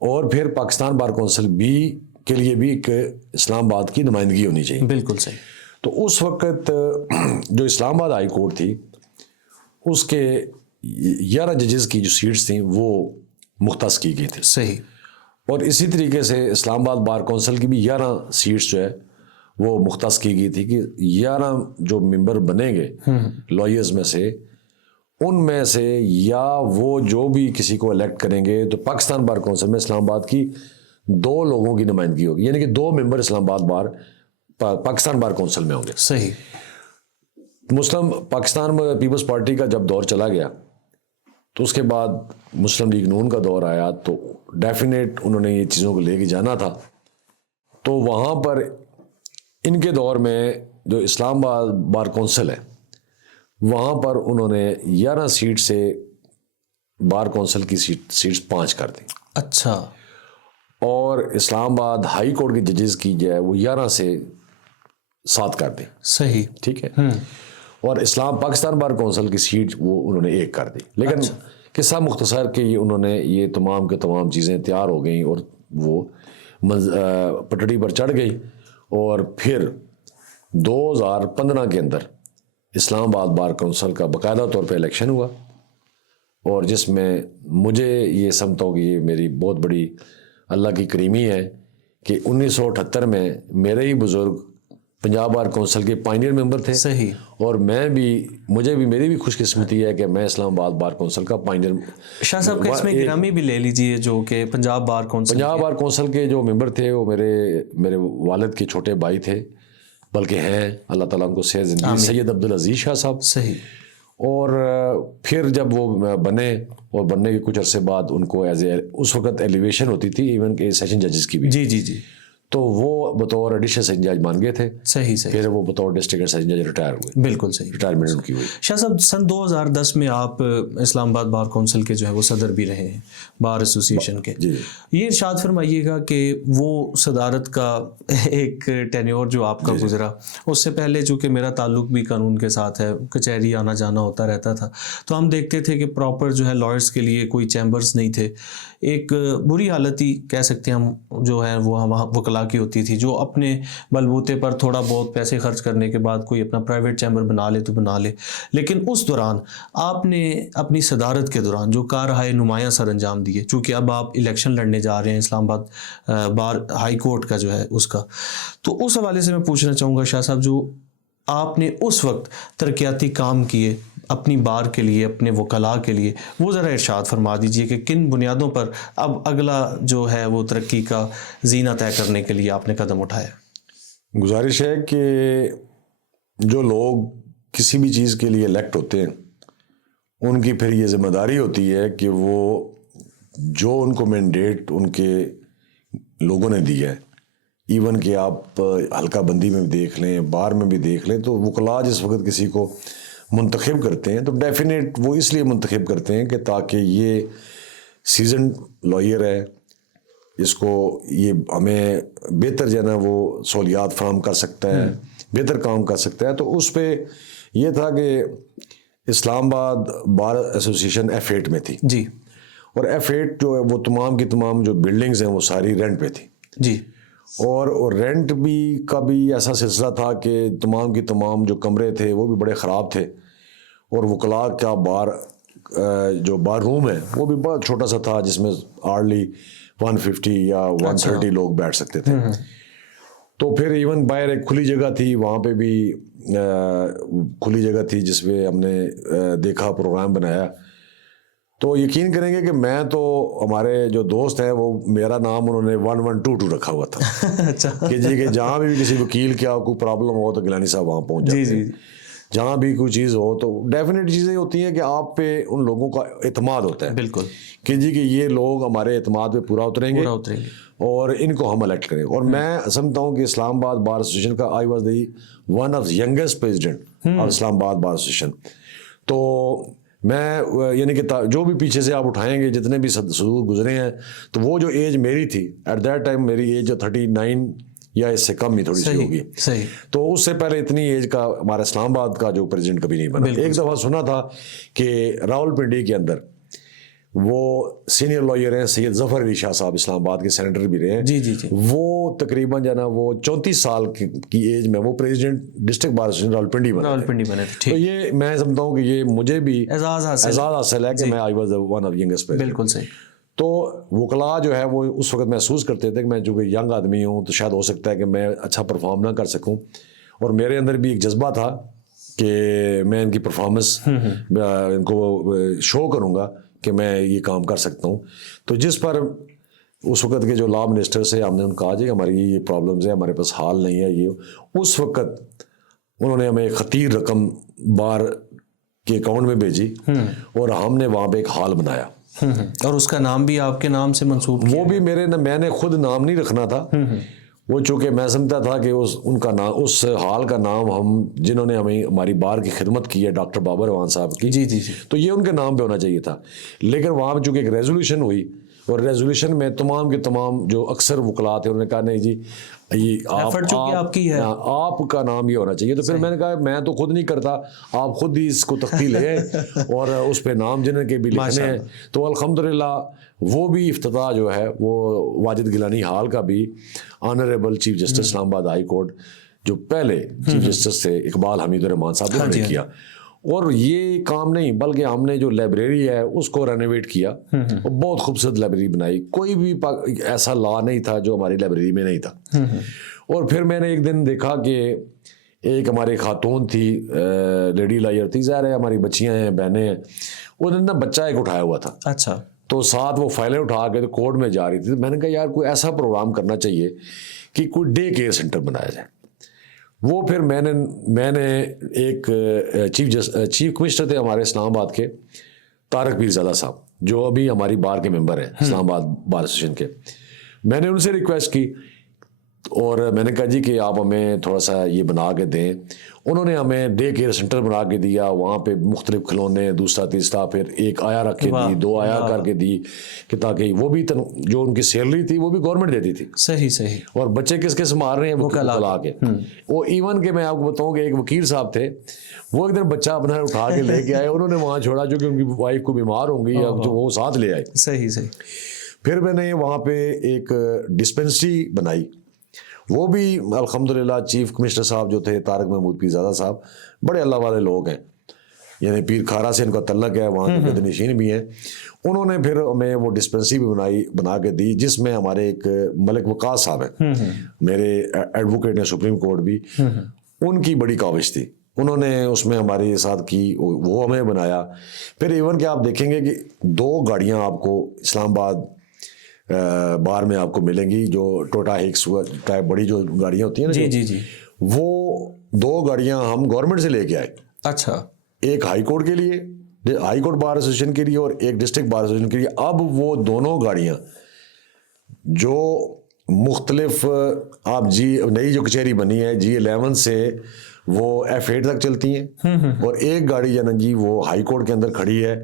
اور پھر پاکستان بار کونسل بھی کے لیے بھی ایک اسلام آباد کی نمائندگی ہونی چاہیے. بالکل صحیح. تو اس وقت جو اسلام آباد ہائی کورٹ تھی اس کے 11 ججز کی جو سیٹس تھیں وہ مختص کی گئی تھی. صحیح. اور اسی طریقے سے اسلام آباد بار کونسل کی بھی 11 سیٹس جو ہے وہ مختص کی گئی تھی کہ 11 جو ممبر بنیں گے لائرز میں سے، ان میں سے یا وہ جو بھی کسی کو الیکٹ کریں گے تو پاکستان بار کونسل میں اسلام آباد کی 2 لوگوں کی نمائندگی ہوگی، یعنی کہ 2 ممبر اسلام آباد پاکستان بار کونسل میں ہوں گے. صحیح. مسلم پاکستان میں پیپلز پارٹی کا جب دور چلا گیا تو اس کے بعد مسلم لیگ نون کا دور آیا تو ڈیفینیٹ انہوں نے یہ چیزوں کو لے کے جانا تھا. تو وہاں پر ان کے دور میں جو اسلام آباد بار کونسل ہے وہاں پر انہوں نے 11 سیٹ سے بار کونسل کی سیٹس 5 کر دی. اچھا. اور اسلام آباد ہائی کورٹ کے ججز کی جو ہے وہ 11 سے 7 کر دی. صحیح. ٹھیک ہے. اور پاکستان بار کونسل کی سیٹ وہ انہوں نے 1 کر دی. لیکن قصہ مختصر کہ انہوں نے یہ تمام کے تمام چیزیں تیار ہو گئیں اور وہ پٹڑی پر چڑھ گئی. اور پھر 2015 کے اندر اسلام آباد بار کونسل کا باقاعدہ طور پہ الیکشن ہوا, اور جس میں مجھے یہ سمجھتا ہوں کہ یہ میری بہت بڑی اللہ کی کریمی ہے کہ 1978 میں میرے ہی بزرگ پنجاب بار کونسل کے پائنیئر ممبر تھے. صحیح. اور میری بھی خوش قسمتی ہے کہ میں اسلام آباد بار کونسل کا پائنیئر. شاہ صاحب کا اس میں گرامی بھی لے لیجئے جو کہ پنجاب بار کونسل کے جو ممبر تھے وہ میرے والد کے چھوٹے بھائی تھے, بلکہ ہیں, اللہ تعالیٰ ان کو صحت زندگی, سید عبدالعزیز شاہ صاحب. صحیح. اور پھر جب وہ بنے اور بننے کے کچھ عرصے بعد ان کو اس وقت ایلیویشن ہوتی تھی ایون کہ سیشن ججز کی بھی. جی. تو وہ بطور ایڈیشنل سیشن جج مان گئے تھے. صحیح. پھر وہ بطور ڈسٹرکٹ سیشن جج ریٹائر ہوئے. بالکل صحیح. ریٹائرمنٹ ان کی ہوئی. شاہ صاحب سن 2010 میں آپ اسلام آباد بار کونسل کے جو ہے وہ صدر بھی رہے ہیں, بار ایسوسیشن کے. جی. یہ ارشاد فرمائیے گا کہ وہ صدارت کا ایک ٹینیور جو آپ کا گزرا, اس سے پہلے چونکہ میرا تعلق بھی قانون کے ساتھ ہے, کچہری آنا جانا ہوتا رہتا تھا, تو ہم دیکھتے تھے کہ پراپر جو ہے لائرس کے لیے کوئی چیمبرز نہیں تھے. ایک بری حالت ہی کہہ سکتے ہیں ہم جو ہے وہ ہم وکلا کی ہوتی تھی, جو اپنے بلبوتے پر تھوڑا بہت پیسے خرچ کرنے کے بعد کوئی اپنا پرائیویٹ چیمبر بنا لے تو بنا لے. لیکن اس دوران آپ نے اپنی صدارت کے دوران جو کارہائے نمایاں سر انجام دیے, چونکہ اب آپ الیکشن لڑنے جا رہے ہیں اسلام آباد بار ہائی کورٹ کا جو ہے اس کا, تو اس حوالے سے میں پوچھنا چاہوں گا شاہ صاحب, جو آپ نے اس وقت ترقیاتی کام کیے اپنی بار کے لیے, اپنے وکلاء کے لیے, وہ ذرا ارشاد فرما دیجئے کہ کن بنیادوں پر اب اگلا جو ہے وہ ترقی کا زینہ طے کرنے کے لیے آپ نے قدم اٹھایا. گزارش ہے کہ جو لوگ کسی بھی چیز کے لیے الیکٹ ہوتے ہیں ان کی پھر یہ ذمہ داری ہوتی ہے کہ وہ جو ان کو مینڈیٹ ان کے لوگوں نے دیا ہے, ایون کہ آپ حلقہ بندی میں بھی دیکھ لیں, بار میں بھی دیکھ لیں, تو وکلاء جس وقت کسی کو منتخب کرتے ہیں تو ڈیفینیٹ وہ اس لیے منتخب کرتے ہیں کہ تاکہ یہ سیزن لائر ہے, اس کو یہ ہمیں بہتر جو ہے نا وہ سہولیات فراہم کر سکتا ہے, بہتر کام کر سکتا ہے. تو اس پہ یہ تھا کہ اسلام آباد بار ایسوسیشن F8 میں تھی. جی. اور F8 جو ہے وہ تمام کی تمام جو بلڈنگز ہیں وہ ساری رینٹ پہ تھی. جی. اور رینٹ بھی کا بھی ایسا سلسلہ تھا کہ تمام کی تمام جو کمرے تھے وہ بھی بڑے خراب تھے, اور وکلاء کا جو بار روم ہے وہ بھی بہت چھوٹا سا تھا جس میں ہارڈلی 150 یا 130 لوگ بیٹھ سکتے تھے. تو پھر ایون باہر ایک کھلی جگہ تھی, وہاں پہ بھی کھلی جگہ تھی جس پہ ہم نے دیکھا پروگرام بنایا. تو یقین کریں گے کہ میں تو ہمارے جو دوست ہیں وہ میرا نام انہوں نے 1122 رکھا ہوا تھا. اچھا. کہ جہاں بھی کسی وکیل کیا کوئی پرابلم ہو تو گیلانی صاحب وہاں پہنچ جاتے ہیں. جہاں بھی کوئی چیز ہو تو ڈیفینیٹ چیزیں ہوتی ہیں کہ آپ پہ ان لوگوں کا اعتماد ہوتا ہے. بالکل. کہ کہ یہ لوگ ہمارے اعتماد پہ پورا اتریں گے اور ان کو ہم الیکٹ کریں. اور میں سمجھتا ہوں کہ اسلام آباد بار ایسوسیشن کا I was the one of youngest president of Islamabad bar association. تو میں یعنی کہ جو بھی پیچھے سے آپ اٹھائیں گے جتنے بھی صدور گزرے ہیں, تو وہ جو ایج میری تھی ایٹ دیٹ ٹائم, میری ایج 39 یا اس سے کم ہی تھوڑی سی ہوگی. تو اس سے پہلے اتنی ایج کا ہمارا اسلام آباد کا جو پریزیڈنٹ کبھی نہیں بنا. ایک دفعہ سنا تھا کہ راول پنڈی کے اندر وہ سینئر لائر ہیں سید ظفر علی شاہ صاحب, اسلام آباد کے سینیٹر بھی رہے ہیں. جی. وہ تقریباً جو ہے نا وہ 34 سال کی ایج میں وہ president district bar association Rawalpindi بنے. تو یہ میں سمجھتا ہوں کہ یہ مجھے بھی اعزاز حاصل ہے کہ میں I was one of youngest. بالکل صحیح. تو وکلاء جو ہے وہ اس وقت محسوس کرتے تھے کہ میں چونکہ ینگ آدمی ہوں تو شاید ہو سکتا ہے کہ میں اچھا پرفارم نہ کر سکوں, اور میرے اندر بھی ایک جذبہ تھا کہ میں ان کی پرفارمنس ان کو شو کروں گا کہ میں یہ کام کر سکتا ہوں. تو جس پر اس وقت کے جو لا منسٹر سے ہم نے ان کہا جی ہماری یہ پرابلمز ہیں, ہمارے پاس حال نہیں ہے. یہ اس وقت انہوں نے ہمیں ایک خطیر رقم بار کے اکاؤنٹ میں بھیجی اور ہم نے وہاں پہ ایک ہال بنایا. اور اس کا نام بھی آپ کے نام سے منسوب کیا. وہ بھی میں نے خود نام نہیں رکھنا تھا, وہ چونکہ میں سمجھتا تھا کہ ان کا نام، اس ہال کا نام ہم جنہوں نے ہمیں ہماری بار کی خدمت کی ہے ڈاکٹر بابر روان صاحب کی، جی جی جی، تو یہ ان کے نام پہ ہونا چاہیے تھا. لیکن وہاں پہ چونکہ ایک ریزولوشن ہوئی، اور ریزولوشن میں تمام کے تمام جو اکثر وکلاء تھے انہوں نے کہا نہیں جی یہ آپ کی ہے، آپ کا نام یہ ہونا چاہیے. تو پھر میں نے کہا میں تو خود نہیں کرتا، آپ خود ہی اس کو تختی لیں اور اس پہ نام جنہوں کے بھی لکھنے ہیں. تو الحمدللہ وہ بھی افتتاح جو ہے وہ واجد گیلانی ہال کا بھی آنریبل چیف جسٹس اسلام آباد ہائی کورٹ جو پہلے چیف جسٹس تھے اقبال حمید الرحمان صاحب نے کیا. اور یہ کام نہیں بلکہ ہم نے جو لائبریری ہے اس کو رینوویٹ کیا، اور بہت خوبصورت لائبریری بنائی. کوئی بھی ایسا لا نہیں تھا جو ہماری لائبریری میں نہیں تھا. اور پھر میں نے ایک دن دیکھا کہ ایک ہماری خاتون تھی، لیڈی لائر تھی، ظاہر ہے ہماری بچیاں ہیں، بہنیں ہیں، انہوں نے بچہ ایک اٹھایا ہوا تھا. اچھا. تو ساتھ وہ فائلیں اٹھا کے تو کورٹ میں جا رہی تھی. تو میں نے کہا یار کوئی ایسا پروگرام کرنا چاہیے کہ کوئی ڈے کیئر سینٹر بنایا جائے. وہ پھر میں نے ایک چیف کمشنر تھے ہمارے اسلام آباد کے، طارق پیرزادہ صاحب، جو ابھی ہماری بار کے ممبر ہیں اسلام آباد بار ایسوسیشن کے. میں نے ان سے ریکویسٹ کی اور میں نے کہا جی کہ آپ ہمیں تھوڑا سا یہ بنا کے دیں. انہوں نے ہمیں ڈے کیئر سینٹر بنا کے دیا. وہاں پہ مختلف کھلونے، دوسرا تیسرا، پھر ایک آیا رکھ کے دی، 2 آیا کر کے دی کہ تاکہ وہ بھی جو ان کی سیلری تھی وہ بھی گورنمنٹ دیتی تھی. صحیح. اور بچے کس کس مار رہے ہیں وہ کلا کے. وہ ایون کہ میں آپ کو بتاؤں کہ ایک وکیل صاحب تھے، وہ ایک دن بچہ اپنا اٹھا کے لے کے آئے. انہوں نے وہاں چھوڑا جو کہ ان کی وائف کو بیمار ہوں گی، جو وہ ساتھ لے آئے. صحیح. پھر میں نے وہاں پہ ایک ڈسپنسری بنائی. وہ بھی الحمدللہ چیف کمشنر صاحب جو تھے طارق محمود پیرزادہ صاحب بڑے اللہ والے لوگ ہیں، یعنی پیر کھارا سے ان کا تعلق ہے، وہاں کے قدنشین بھی ہیں. انہوں نے پھر ہمیں وہ ڈسپنسری بھی بنا کے دی، جس میں ہمارے ایک ملک وقاص صاحب ہیں، میرے ایڈوکیٹ ہیں سپریم کورٹ بھی، ان کی بڑی کاوش تھی. انہوں نے اس میں ہمارے ساتھ کی، وہ ہمیں بنایا. پھر ایون کہ آپ دیکھیں گے کہ 2 گاڑیاں آپ کو اسلام آباد بار میں آپ کو ملیں گی، جو ٹوٹا ہکس ٹائپ بڑی جو گاڑیاں ہوتی ہیں نا، جی، وہ 2 گاڑیاں ہم گورنمنٹ سے لے کے آئے. اچھا. ایک ہائی کورٹ کے لیے، ہائی کورٹ بار ایسوسیشن کے لیے، اور ایک ڈسٹرکٹ بار ایسوسیشن کے لیے. اب وہ دونوں گاڑیاں جو مختلف آپ نئی جو کچہری بنی ہے G11 سے وہ F8 تک چلتی ہیں، اور ایک گاڑی جو نا جی وہ ہائی کورٹ کے اندر کھڑی ہے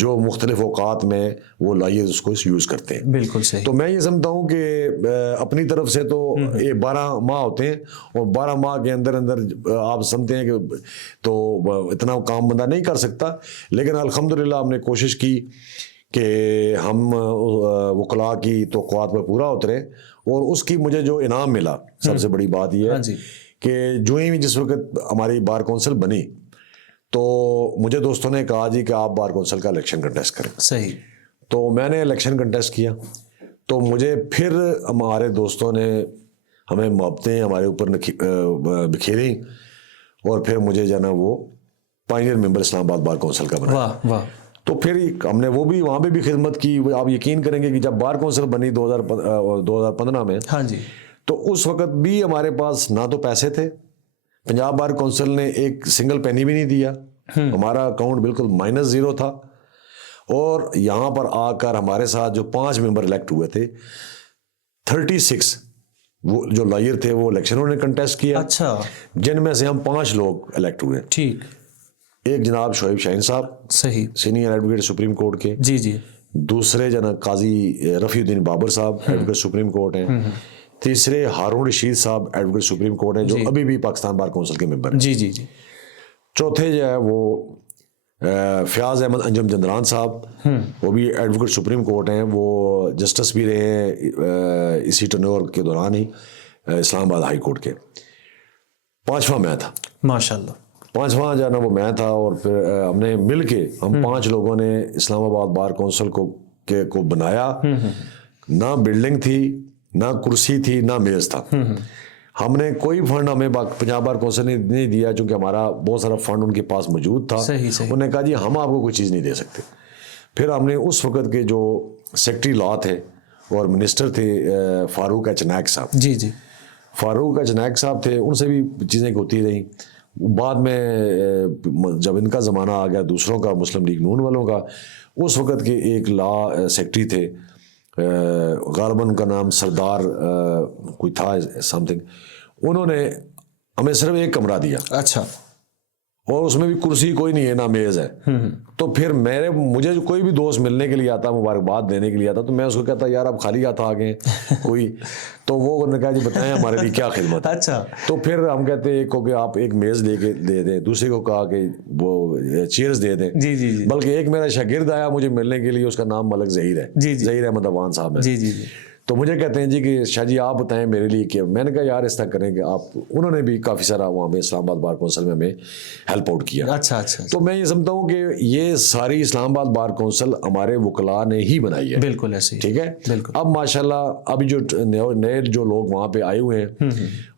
جو مختلف اوقات میں وہ لائر اس کو یوز کرتے ہیں. بالکل صحیح. تو میں یہ سمجھتا ہوں کہ اپنی طرف سے تو یہ 12 ماہ ہوتے ہیں، اور 12 ماہ کے اندر آپ سمجھتے ہیں کہ تو اتنا کام بندہ نہیں کر سکتا. لیکن الحمدللہ ہم نے کوشش کی کہ ہم وکلاء کی توقعات پر پورا اترے. اور اس کی مجھے جو انعام ملا، سب سے بڑی بات یہ ہے کہ جو ہی جس وقت ہماری بار کونسل بنی تو مجھے دوستوں نے کہا جی کہ آپ بار کونسل کا الیکشن کنٹیسٹ کریں. صحیح. تو میں نے الیکشن کنٹیسٹ کیا. تو مجھے پھر ہمارے دوستوں نے ہمیں محبتیں ہمارے اوپر بکھیریں، اور پھر مجھے جو ہے نا وہ پائنیئر ممبر اسلام آباد بار کونسل کا بنا. واہ. تو پھر ہم نے وہ بھی وہاں پہ بھی خدمت کی. آپ یقین کریں گے کہ جب بار کونسل بنی 2015 میں، ہاں جی، تو اس وقت بھی ہمارے پاس نہ تو پیسے تھے. پنجاب بار کونسل نے ایک سنگل پینی بھی نہیں دیا. ہمارا اکاؤنٹ بالکل -0 تھا. اور یہاں پر آ کر ہمارے ساتھ جو 5 ممبر الیکٹ ہوئے تھے، 36 وہ جو لائر تھے وہ الیکشن انہوں نے کنٹیسٹ کیا. اچھا. جن میں سے ہم 5 لوگ الیکٹ ہوئے. ٹھیک. ایک جناب شعیب شاہین صاحب، صحیح، سینئر ایڈوکیٹ سپریم کورٹ کے. جی. دوسرے جناب قاضی رفیع الدین بابر صاحب ایڈوکیٹ سپریم کورٹ ہیں. تیسرے ہارون رشید صاحب ایڈوکیٹ سپریم کورٹ ہیں، جو ابھی بھی پاکستان بار کونسل کے ممبر ہیں. جی. چوتھے جو ہے وہ فیاض احمد انجم جندران صاحب، وہ بھی ایڈوکیٹ سپریم کورٹ ہیں، وہ جسٹس بھی رہے ہیں اسی ٹنور کے دوران ہی اسلام آباد ہائی کورٹ کے. 5واں میں تھا. ماشاء اللہ. 5واں جو ہے نا وہ میں تھا. اور پھر ہم نے مل کے ہم 5 لوگوں نے اسلام آباد بار کونسل کو بنایا. نہ بلڈنگ تھی، نہ کرسی تھی، نہ میز تھا. ہم نے کوئی فنڈ ہمیں پنجاب بار کونسل نے نہیں دیا، چونکہ ہمارا بہت سارا فنڈ ان کے پاس موجود تھا. انہوں نے کہا جی ہم آپ کو کوئی چیز نہیں دے سکتے. پھر ہم نے اس وقت کے جو سیکرٹری لا تھے اور منسٹر تھے فاروق ایچ نائک صاحب. جی. فاروق ایچ نائک صاحب تھے. ان سے بھی چیزیں ہوتی رہیں. بعد میں جب ان کا زمانہ آ گیا دوسروں کا، مسلم لیگ نون والوں کا، اس وقت کے ایک لا سیکرٹری تھے، غالباً ان کا نام سردار کوئی تھا سم تھنگ, انہوں نے ہمیں صرف ایک کمرہ دیا, اچھا, اور اس میں بھی کرسی کوئی نہیں ہے, نہ میز ہے. تو پھر مجھے جو کوئی بھی دوست ملنے کے لیے آتا, مبارکباد دینے کے لیے آتا, تو میں اس کو کہتا یار آپ خالی ہاتھ آ گئے کوئی, تو وہ نے کہا جی بتائیں ہمارے لیے کیا خدمت ہے. اچھا, تو پھر ہم کہتے ہیں ایک کو کہ آپ ایک میز لے کے دے دیں, دوسرے کو کہا کہ وہ چیئرز دے دیں. جی جی جی, بلکہ ایک میرا شاگرد آیا مجھے ملنے کے لیے, اس کا نام ملک ظہیر ہے, جی جی, ظہیر احمد عوان صاحب ہے. جی جی جی, تو مجھے کہتے ہیں جی کہ شاہ جی آپ بتائیں میرے لیے کیا. میں نے کہا یار اس طرح کریں کہ آپ, انہوں نے بھی کافی سارا وہاں پہ اسلام آباد بار کونسل میں ہمیں ہیلپ آؤٹ کیا. اچھا اچھا, تو میں یہ سمجھتا ہوں کہ یہ ساری اسلام آباد بار کونسل ہمارے وکلاء نے ہی بنائی ہے. بالکل ایسے ہی, ٹھیک ہے. بالکل. اب ماشاءاللہ ابھی جو نئے جو لوگ وہاں پہ آئے ہوئے ہیں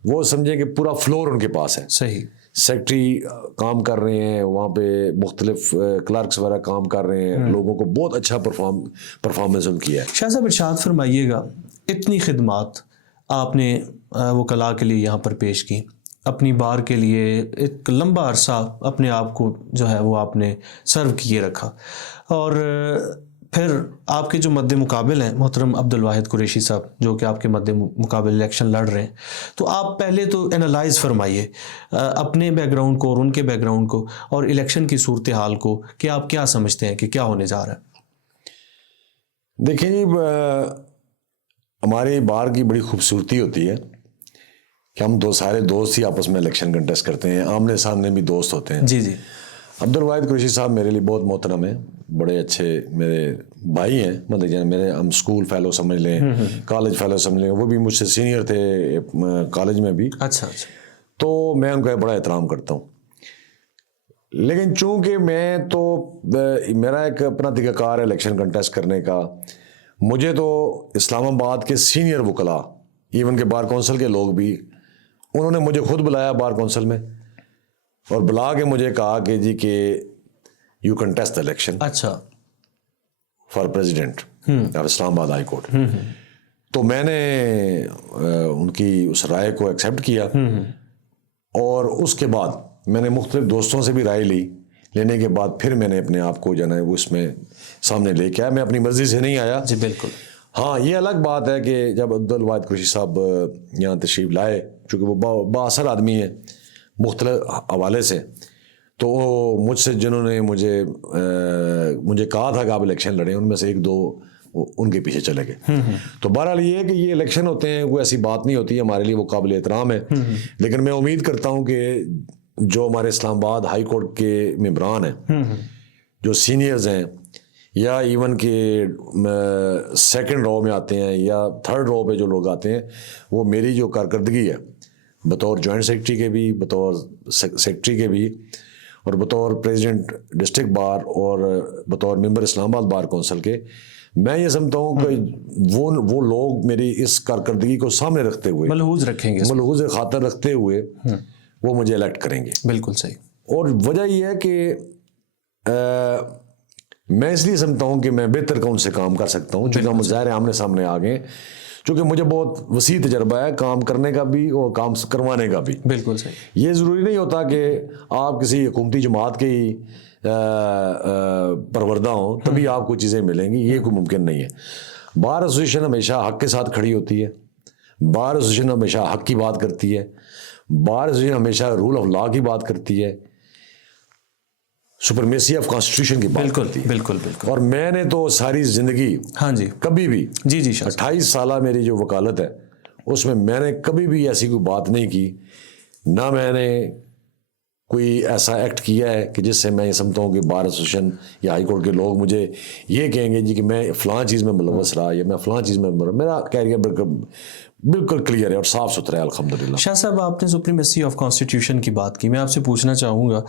وہ سمجھیں کہ پورا فلور ان کے پاس ہے. صحیح, سیکٹری کام کر رہے ہیں وہاں پہ, مختلف کلرکس وغیرہ کام کر رہے ہیں, لوگوں کو بہت اچھا پرفارمنس ان کی ہے. شاہ صاحب ارشاد فرمائیے گا, اتنی خدمات آپ نے وکلاء کے لیے یہاں پر پیش کی, اپنی بار کے لیے ایک لمبا عرصہ اپنے آپ کو جو ہے وہ آپ نے سرو کیے رکھا, اور پھر آپ کے جو مد مقابل ہیں محترم عبد الواحد قریشی صاحب جو کہ آپ کے مد مقابل الیکشن لڑ رہے ہیں, تو آپ پہلے تو انالائز فرمائیے اپنے بیک گراؤنڈ کو اور ان کے بیک گراؤنڈ کو اور الیکشن کی صورتحال کو, کہ آپ کیا سمجھتے ہیں کہ کیا ہونے جا رہا ہے. دیکھیں جی, ہمارے بار کی بڑی خوبصورتی ہوتی ہے کہ ہم سارے دوست ہی آپس میں الیکشن کنٹیسٹ کرتے ہیں, آمنے سامنے بھی دوست ہوتے ہیں. جی جی, عبد الواحد قریشی صاحب میرے لیے بہت محترم ہیں, بڑے اچھے میرے بھائی ہیں, مطلب جیسے میرے ہم اسکول فیلو سمجھ لیں, کالج فیلو سمجھ لیں, وہ بھی مجھ سے سینئر تھے کالج میں بھی. اچھا اچھا, تو میں ان کا بڑا احترام کرتا ہوں. لیکن چونکہ میرا ایک اپنا طریقہ کار ہے الیکشن کنٹیسٹ کرنے کا, مجھے تو اسلام آباد کے سینئر وکلاء, ایون کہ بار کونسل کے لوگ بھی, انہوں نے مجھے خود بلایا بار کونسل میں, اور بلا کے مجھے کہا کہ جی کہ یو کنٹیسٹ دا الیکشن اچھا, فار پریزیڈنٹ آف اسلام آباد ہائی کورٹ. تو میں نے ان کی اس رائے کو ایکسیپٹ کیا, اور اس کے بعد میں نے مختلف دوستوں سے بھی رائے لینے کے بعد پھر میں نے اپنے آپ کو جو ہے وہ اس میں سامنے لے کے آیا. میں اپنی مرضی سے نہیں آیا. جی بالکل. ہاں, یہ الگ بات ہے کہ جب عبد الواحد قریشی صاحب یہاں تشریف لائے, چونکہ وہ بااثر آدمی ہیں مختلف حوالے سے, تو مجھ سے جنہوں نے مجھے کہا تھا کہ آپ الیکشن لڑیں, ان میں سے ایک دو ان کے پیچھے چلے گئے. تو بہرحال یہ ہے کہ یہ الیکشن ہوتے ہیں, کوئی ایسی بات نہیں ہوتی ہے, ہمارے لیے وہ قابل احترام ہے. لیکن میں امید کرتا ہوں کہ جو ہمارے اسلام آباد ہائی کورٹ کے ممبران ہیں, جو سینئرز ہیں, یا ایون کہ سیکنڈ رو میں آتے ہیں یا تھرڈ رو پہ جو لوگ آتے ہیں, وہ میری جو کارکردگی ہے بطور جوائنٹ سیکرٹری کے بھی, بطور سیکرٹری کے بھی, اور بطور پریزیڈنٹ ڈسٹرکٹ بار, اور بطور ممبر اسلام آباد بار کونسل کے, میں یہ سمجھتا ہوں کہ وہ لوگ میری اس کارکردگی کو سامنے رکھتے ہوئے, ملحوظ رکھیں گے, ملحوظ خاطر رکھتے ہوئے وہ مجھے الیکٹ کریں گے. بالکل صحیح. اور وجہ یہ ہے کہ میں اس لیے سمجھتا ہوں کہ میں بہتر کون سے کام کر سکتا ہوں, چونکہ ہم ظاہر آمنے سامنے آ گئے, چونکہ مجھے بہت وسیع تجربہ ہے کام کرنے کا بھی اور کام کروانے کا بھی. بالکل صحیح. یہ ضروری نہیں ہوتا کہ آپ کسی حکومتی جماعت کے ہی پروردہ ہوں تبھی آپ کو چیزیں ملیں گی, یہ کوئی ممکن نہیں ہے. بار ایسوسیشن ہمیشہ حق کے ساتھ کھڑی ہوتی ہے, بار ایسوسیشن ہمیشہ حق کی بات کرتی ہے, بار ایسوسیشن ہمیشہ رول آف لا کی بات کرتی ہے, سپرمیسی آف کانسٹیٹیوشن کی بات کرتی ہے. بالکل بالکل. اور میں نے تو ساری زندگی, ہاں جی, کبھی بھی, جی جی, 28 سالہ میری جو وکالت ہے اس میں نے کبھی بھی ایسی کوئی بات نہیں کی, نہ میں نے کوئی ایسا ایکٹ کیا ہے کہ جس سے میں یہ سمجھتا ہوں کہ بار ایسوسیشن یا ہائی کورٹ کے لوگ مجھے یہ کہیں گے جی کہ میں فلاں چیز میں ملوث رہا یا میں فلاں چیز میں میرا کیریئر بالکل کلیئر ہے اور صاف ستھرا ہے الحمدللہ. شاہ صاحب, آپ نے سپریمیسی آف کانسٹیٹیوشن کی بات کی, میں آپ سے پوچھنا چاہوں گا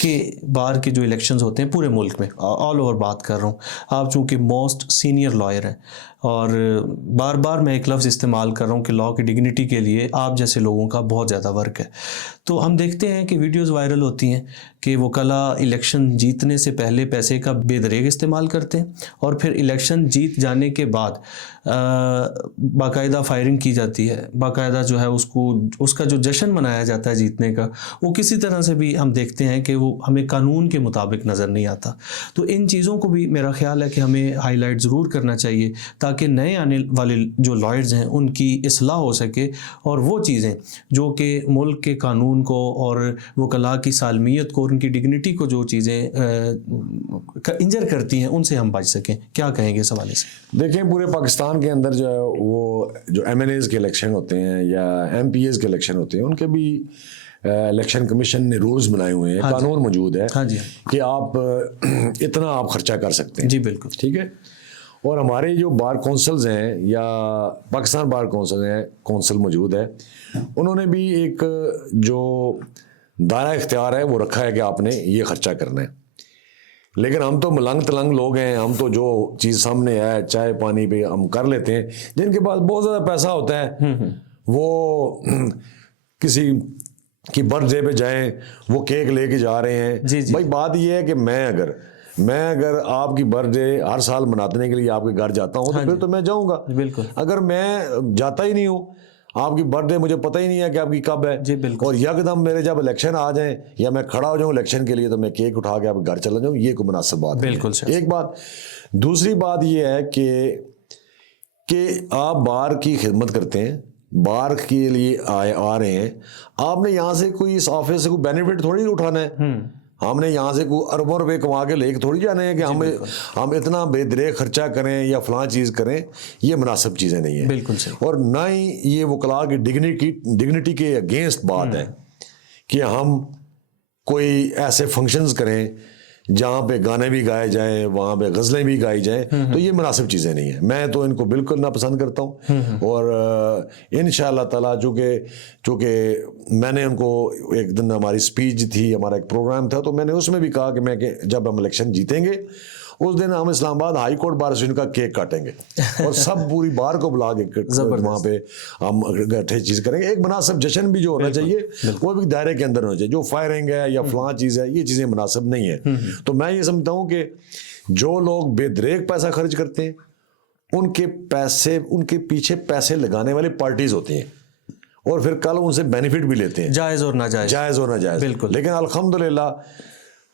کہ بار کے جو الیکشنز ہوتے ہیں پورے ملک میں, آل اوور بات کر رہا ہوں, آپ چونکہ موسٹ سینئر لائر ہیں, اور بار بار میں ایک لفظ استعمال کر رہا ہوں کہ لاء کی ڈگنیٹی کے لیے آپ جیسے لوگوں کا بہت زیادہ ورک ہے. تو ہم دیکھتے ہیں کہ ویڈیوز وائرل ہوتی ہیں کہ وکلاء الیکشن جیتنے سے پہلے پیسے کا بے دریغ استعمال کرتے ہیں اور پھر الیکشن جیت جانے کے بعد باقاعدہ فائرنگ کی جاتی ہے، باقاعدہ جو ہے اس کا جو جشن منایا جاتا ہے جیتنے کا، وہ کسی طرح سے بھی ہم دیکھتے ہیں کہ وہ ہمیں قانون کے مطابق نظر نہیں آتا. تو ان چیزوں کو بھی میرا خیال ہے کہ ہمیں ہائی لائٹ ضرور کرنا چاہیے تاکہ نئے آنے والے جو لائرز ہیں ان کی اصلاح ہو سکے، اور وہ چیزیں جو کہ ملک کے قانون کو اور وکلاء کی سالمیت کو اور ان کی ڈگنیٹی کو جو چیزیں انجر کرتی ہیں ان سے ہم بچ سکیں. کیا کہیں گے اس حوالے سے؟ دیکھیں پورے پاکستان کے اندر جو ہے وہ جو ایم این ایز کے الیکشن ہوتے ہیں یا ایم پی ایز کے الیکشن ہوتے ہیں ان کے بھی الیکشن کمیشن نے رولز بنائے ہوئے ہیں، قانون موجود ہے کہ آپ اتنا آپ خرچہ کر سکتے ہیں. جی بالکل ٹھیک ہے. اور ہمارے جو بار کونسلز ہیں یا پاکستان بار کونسل موجود ہے، انہوں نے بھی ایک جو دائرہ اختیار ہے وہ رکھا ہے کہ آپ نے یہ خرچہ کرنا ہے. لیکن ہم تو ملنگ تلنگ لوگ ہیں، ہم تو جو چیز سامنے ہے چائے پانی پہ ہم کر لیتے ہیں. جن کے پاس بہت زیادہ پیسہ ہوتا ہے وہ کسی کی برتھ ڈے پہ جائیں، وہ کیک لے کے جا رہے ہیں. بھائی بات یہ ہے کہ میں اگر آپ کی برتھ ڈے ہر سال منانے کے لیے آپ کے گھر جاتا ہوں تو پھر تو میں جاؤں گا. بالکل. اگر میں جاتا ہی نہیں ہوں، آپ کی برتھ ڈے مجھے پتہ ہی نہیں ہے کہ آپ کی کب ہے، اور یکدم میرے جب الیکشن آ جائیں یا میں کھڑا ہو جاؤں الیکشن کے لیے تو میں کیک اٹھا کے آپ کے گھر چلا جاؤں، یہ کوئی مناسب بات ہے. بالکل ایک بات. دوسری بات یہ ہے کہ آپ بار کی خدمت کرتے ہیں، بار کے لیے آ رہے ہیں، آپ نے یہاں سے کوئی اس آفس سے کوئی بینیفٹ تھوڑی اٹھانا ہے. ہم نے یہاں سے کوئی اربوں روپے کما کے لے کے تھوڑی جانے ہیں کہ ہم اتنا بے دریغ خرچہ کریں یا فلاں چیز کریں. یہ مناسب چیزیں نہیں ہیں. بالکل صحیح. اور نہ ہی یہ وکلاء کی ڈگنیٹی کے اگینسٹ بات ہے کہ ہم کوئی ایسے فنکشنز کریں جہاں پہ گانے بھی گائے جائیں، وہاں پہ غزلیں بھی گائی جائیں. تو یہ مناسب چیزیں نہیں ہیں. میں تو ان کو بالکل ناپسند کرتا ہوں. اور انشاءاللہ تعالیٰ چونکہ میں نے ان کو ایک دن ہماری اسپیچ تھی، ہمارا ایک پروگرام تھا، تو میں نے اس میں بھی کہا کہ جب ہم الیکشن جیتیں گے اس دن ہم اسلام آباد ہائی کورٹ بار ایسوسیشن کا کیک کاٹیں گے اور سب پوری بار کو بلا کے وہاں پہ ہم اکٹھے چیز کریں گے. ایک مناسب جشن بھی جو ہونا چاہیے وہ بھی دائرے کے اندر ہونا چاہیے. جو فائرنگ ہے یا فلاں چیز ہے، یہ چیزیں مناسب نہیں ہیں. تو میں یہ سمجھتا ہوں کہ جو لوگ بے دریغ پیسہ خرچ کرتے ہیں ان کے پیچھے پیسے لگانے والے پارٹیز ہوتی ہیں اور پھر کل ان سے بینیفٹ بھی لیتے ہیں، جائز اور ناجائز. بالکل. لیکن الحمدللہ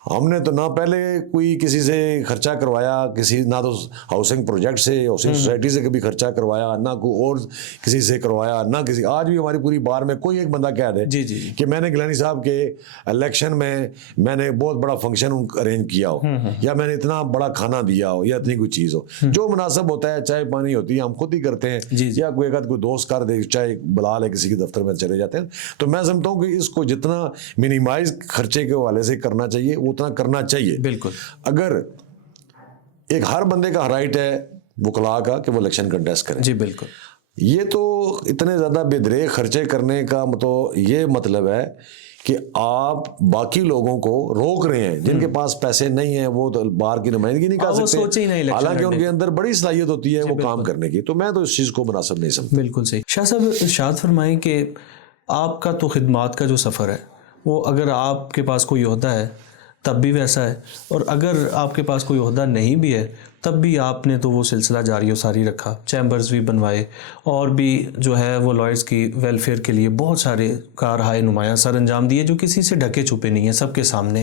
ہم نے تو نہ پہلے کوئی کسی سے خرچہ کروایا، نہ تو ہاؤسنگ پروجیکٹ سے، ہاؤسنگ سوسائٹی سے کبھی خرچہ کروایا، نہ کوئی اور کسی سے کروایا، نہ کسی. آج بھی ہماری پوری بار میں کوئی ایک بندہ کہہ دے کہ میں نے گیلانی صاحب کے الیکشن میں نے بہت بڑا فنکشن ارینج کیا ہو یا میں نے اتنا بڑا کھانا دیا ہو یا اتنی کوئی چیز ہو. جو مناسب ہوتا ہے، چائے پانی ہوتی ہے، ہم خود ہی کرتے ہیں یا کوئی اگر کوئی دوست کر دے، چاہے بلا لے کسی کے دفتر میں چلے جاتے ہیں. تو میں سمجھتا ہوں کہ اس کو جتنا منیمائز خرچے کے حوالے سے کرنا چاہیے اتنا کرنا چاہیے. بالکل. اگر ایک ہر بندے کا رائٹ ہے وکلاء کا کہ وہ الیکشن کنٹیسٹ کریں. جی بالکل. یہ تو اتنے زیادہ بے دریغ خرچے کرنے کا یہ مطلب ہے کہ آپ باقی لوگوں کو روک رہے ہیں جن کے پاس پیسے نہیں ہیں، وہ تو بار کی نمائندگی نہیں کر سکتے، حالانکہ ان کے اندر بڑی صلاحیت ہوتی ہے وہ کام کرنے کی. تو میں تو اس چیز کو مناسب نہیں سمجھتا. بالکل صحیح. شاہ صاحب ارشاد فرمائیں کہ آپ کا تو خدمات کا جو سفر ہے وہ اگر آپ کے پاس کوئی عہدہ ہے تب بھی ویسا ہے، اور اگر آپ کے پاس کوئی عہدہ نہیں بھی ہے تب بھی آپ نے تو وہ سلسلہ جاری و ساری رکھا، چیمبرز بھی بنوائے اور بھی جو ہے وہ لائرز کی ویلفیئر کے لیے بہت سارے کارہائے نمایاں سر انجام دیے جو کسی سے ڈھکے چھپے نہیں ہیں، سب کے سامنے.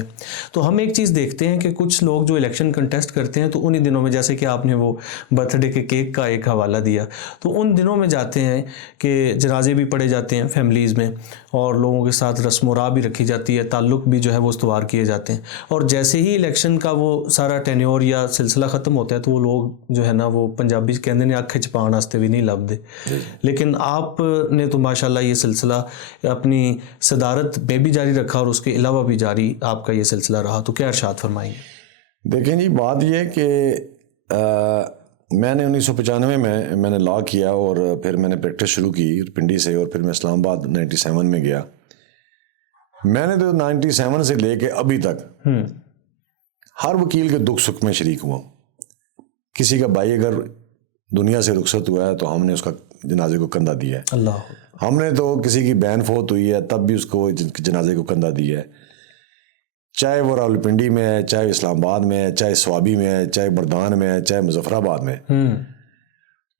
تو ہم ایک چیز دیکھتے ہیں کہ کچھ لوگ جو الیکشن کنٹیسٹ کرتے ہیں تو انہی دنوں میں، جیسے کہ آپ نے وہ برتھ ڈے کے کیک کا ایک حوالہ دیا، تو ان دنوں میں جاتے ہیں کہ جنازے بھی پڑھے جاتے ہیں فیملیز میں اور لوگوں کے ساتھ رسم و راہ بھی رکھی جاتی ہے، تعلق بھی جو ہے وہ استوار کیے جاتے ہیں. اور جیسے ہی الیکشن کا وہ سارا ٹینیور یا سلسلہ ختم ہوتا ہے تو وہ لوگ جو ہے نا وہ پنجابی کہندے نے اکھ چھپان واسطے بھی نہیں لبدے. لیکن آپ نے تو ماشاءاللہ یہ سلسلہ اپنی صدارت میں بھی جاری رکھا اور اس کے علاوہ بھی جاری آپ کا یہ سلسلہ رہا. تو کیا ارشاد فرمائیں گے؟ دیکھیں جی، بات یہ ہے کہ میں نے 1995 میں نے لا کیا اور پھر میں نے پریکٹس شروع کی پنڈی سے، اور پھر میں اسلام آباد 97 میں گیا. میں نے تو 97 سے لے کے ابھی تک ہر وکیل کے دکھ سکھ میں شریک ہوا ہوں. کسی کا بھائی اگر دنیا سے رخصت ہوا ہے تو ہم نے اس کا جنازے کو کندھا دیا ہے. اللہ. ہم نے تو کسی کی بہن فوت ہوئی ہے تب بھی اس کو جنازے کو کندھا دیا ہے. چاہے وہ راولپنڈی میں ہے، چاہے اسلام آباد میں ہے، چاہے سوابی میں ہے، چاہے بردان میں ہے، چاہے مظفر آباد میں ہے،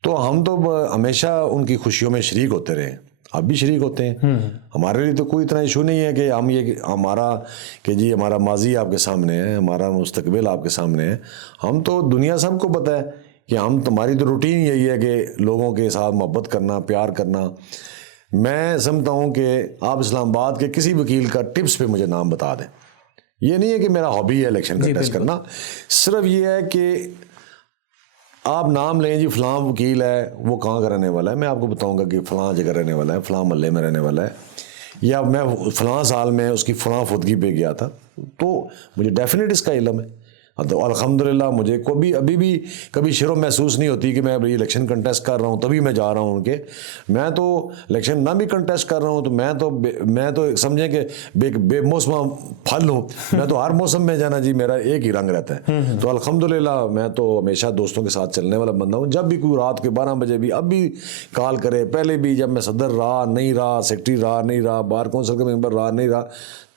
تو ہم تو ہمیشہ ان کی خوشیوں میں شریک ہوتے رہے، اب بھی شریک ہوتے ہیں. ہمارے لیے تو کوئی اتنا ایشو نہیں ہے کہ ہم یہ ہمارا کہ جی ہمارا ماضی آپ کے سامنے ہے، ہمارا مستقبل آپ کے سامنے ہے. ہم تو دنیا سب کو پتہ ہے کہ تمہاری تو روٹین یہی ہے کہ لوگوں کے ساتھ محبت کرنا، پیار کرنا. میں سمجھتا ہوں کہ آپ اسلام آباد کے کسی وکیل کا ٹپس پہ مجھے نام بتا دیں. یہ نہیں ہے کہ میرا ہابی ہے الیکشن کنٹیسٹ کرنا، صرف یہ ہے کہ آپ نام لیں جی فلاں وکیل ہے، وہ کہاں کا رہنے والا ہے، میں آپ کو بتاؤں گا کہ فلاں جگہ رہنے والا ہے، فلاں محلے میں رہنے والا ہے، یا میں فلاں سال میں اس کی فلاں فوتگی پہ گیا تھا، تو مجھے ڈیفینیٹ اس کا علم ہے. تو الحمدللہ مجھے ابھی بھی کبھی شرم محسوس نہیں ہوتی کہ میں ابھی الیکشن کنٹیسٹ کر رہا ہوں تبھی میں جا رہا ہوں. کہ میں تو الیکشن نہ بھی کنٹیسٹ کر رہا ہوں تو میں تو سمجھیں کہ بے موسم پھل ہوں. میں تو ہر موسم میں جانا جی میرا ایک ہی رنگ رہتا ہے. تو الحمدللہ میں تو ہمیشہ دوستوں کے ساتھ چلنے والا بندہ ہوں. جب بھی کوئی رات کے 12 بجے بھی اب بھی کال کرے، پہلے بھی جب میں صدر رہا نہیں رہا، سیکرٹری رہا نہیں رہا، بار کونسل کا ممبر رہا نہیں رہا،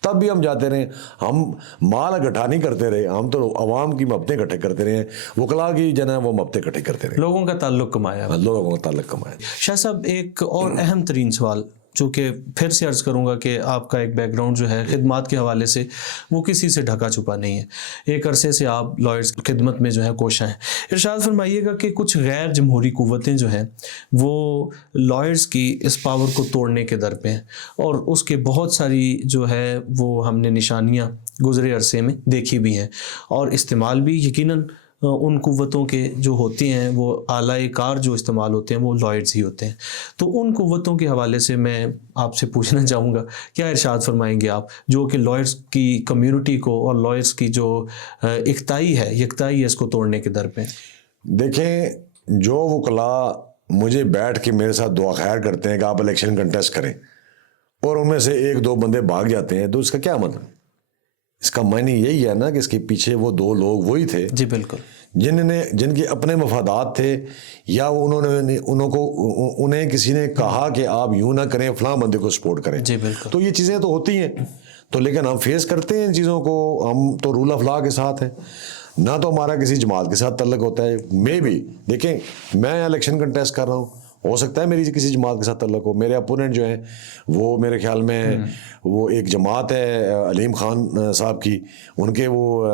تب بھی ہم جاتے رہے. ہم مال اکٹھا نہیں کرتے رہے، ہم تو عوام کی محبتیں اکٹھے کرتے رہے ہیں، وکلا کی جو ہے وہ محبتیں اکٹھے کرتے رہے، لوگوں کا تعلق کمایا. لوگوں کا تعلق کمایا. شاہ صاحب ایک اور اہم ترین سوال جو کہ پھر سے عرض کروں گا کہ آپ کا ایک بیک گراؤنڈ جو ہے خدمات کے حوالے سے وہ کسی سے ڈھکا چھپا نہیں ہے. ایک عرصے سے آپ لائرز کی خدمت میں جو ہے کوشاں ہیں. ارشاد فرمائیے گا کہ کچھ غیر جمہوری قوتیں جو ہیں وہ لائرز کی اس پاور کو توڑنے کے در پہ ہیں، اور اس کے بہت ساری جو ہے وہ ہم نے نشانیاں گزرے عرصے میں دیکھی بھی ہیں، اور استعمال بھی یقیناً ان قوتوں کے جو ہوتے ہیں وہ اعلی کار جو استعمال ہوتے ہیں وہ لائرز ہی ہوتے ہیں. تو ان قوتوں کے حوالے سے میں آپ سے پوچھنا چاہوں گا کیا ارشاد فرمائیں گے آپ جو کہ لائرز کی کمیونٹی کو اور لائرز کی جو یکتائی ہے اس کو توڑنے کے در پہ؟ دیکھیں، جو وکلا مجھے بیٹھ کے میرے ساتھ دعا خیر کرتے ہیں کہ آپ الیکشن کنٹیسٹ کریں اور ان میں سے 1-2 بندے بھاگ جاتے ہیں، تو اس کا کیا مطلب؟ اس کا معنی یہی ہے نا کہ اس کے پیچھے وہ 2 لوگ وہی تھے جی بالکل، جن کے اپنے مفادات تھے، یا انہیں کسی نے کہا کہ آپ یوں نہ کریں، فلاں بندے کو سپورٹ کریں. جی بالکل. تو یہ چیزیں تو ہوتی ہیں، تو لیکن ہم فیس کرتے ہیں ان چیزوں کو. ہم تو رول آف لا کے ساتھ ہیں، نہ تو ہمارا کسی جماعت کے ساتھ تعلق ہوتا ہے. میں بھی دیکھیں، میں الیکشن کنٹیسٹ کر رہا ہوں، ہو سکتا ہے میری کسی جماعت کے ساتھ تعلق ہو. میرے اپوننٹ جو ہیں وہ میرے خیال میں وہ ایک جماعت ہے علیم خان صاحب کی، ان کے وہ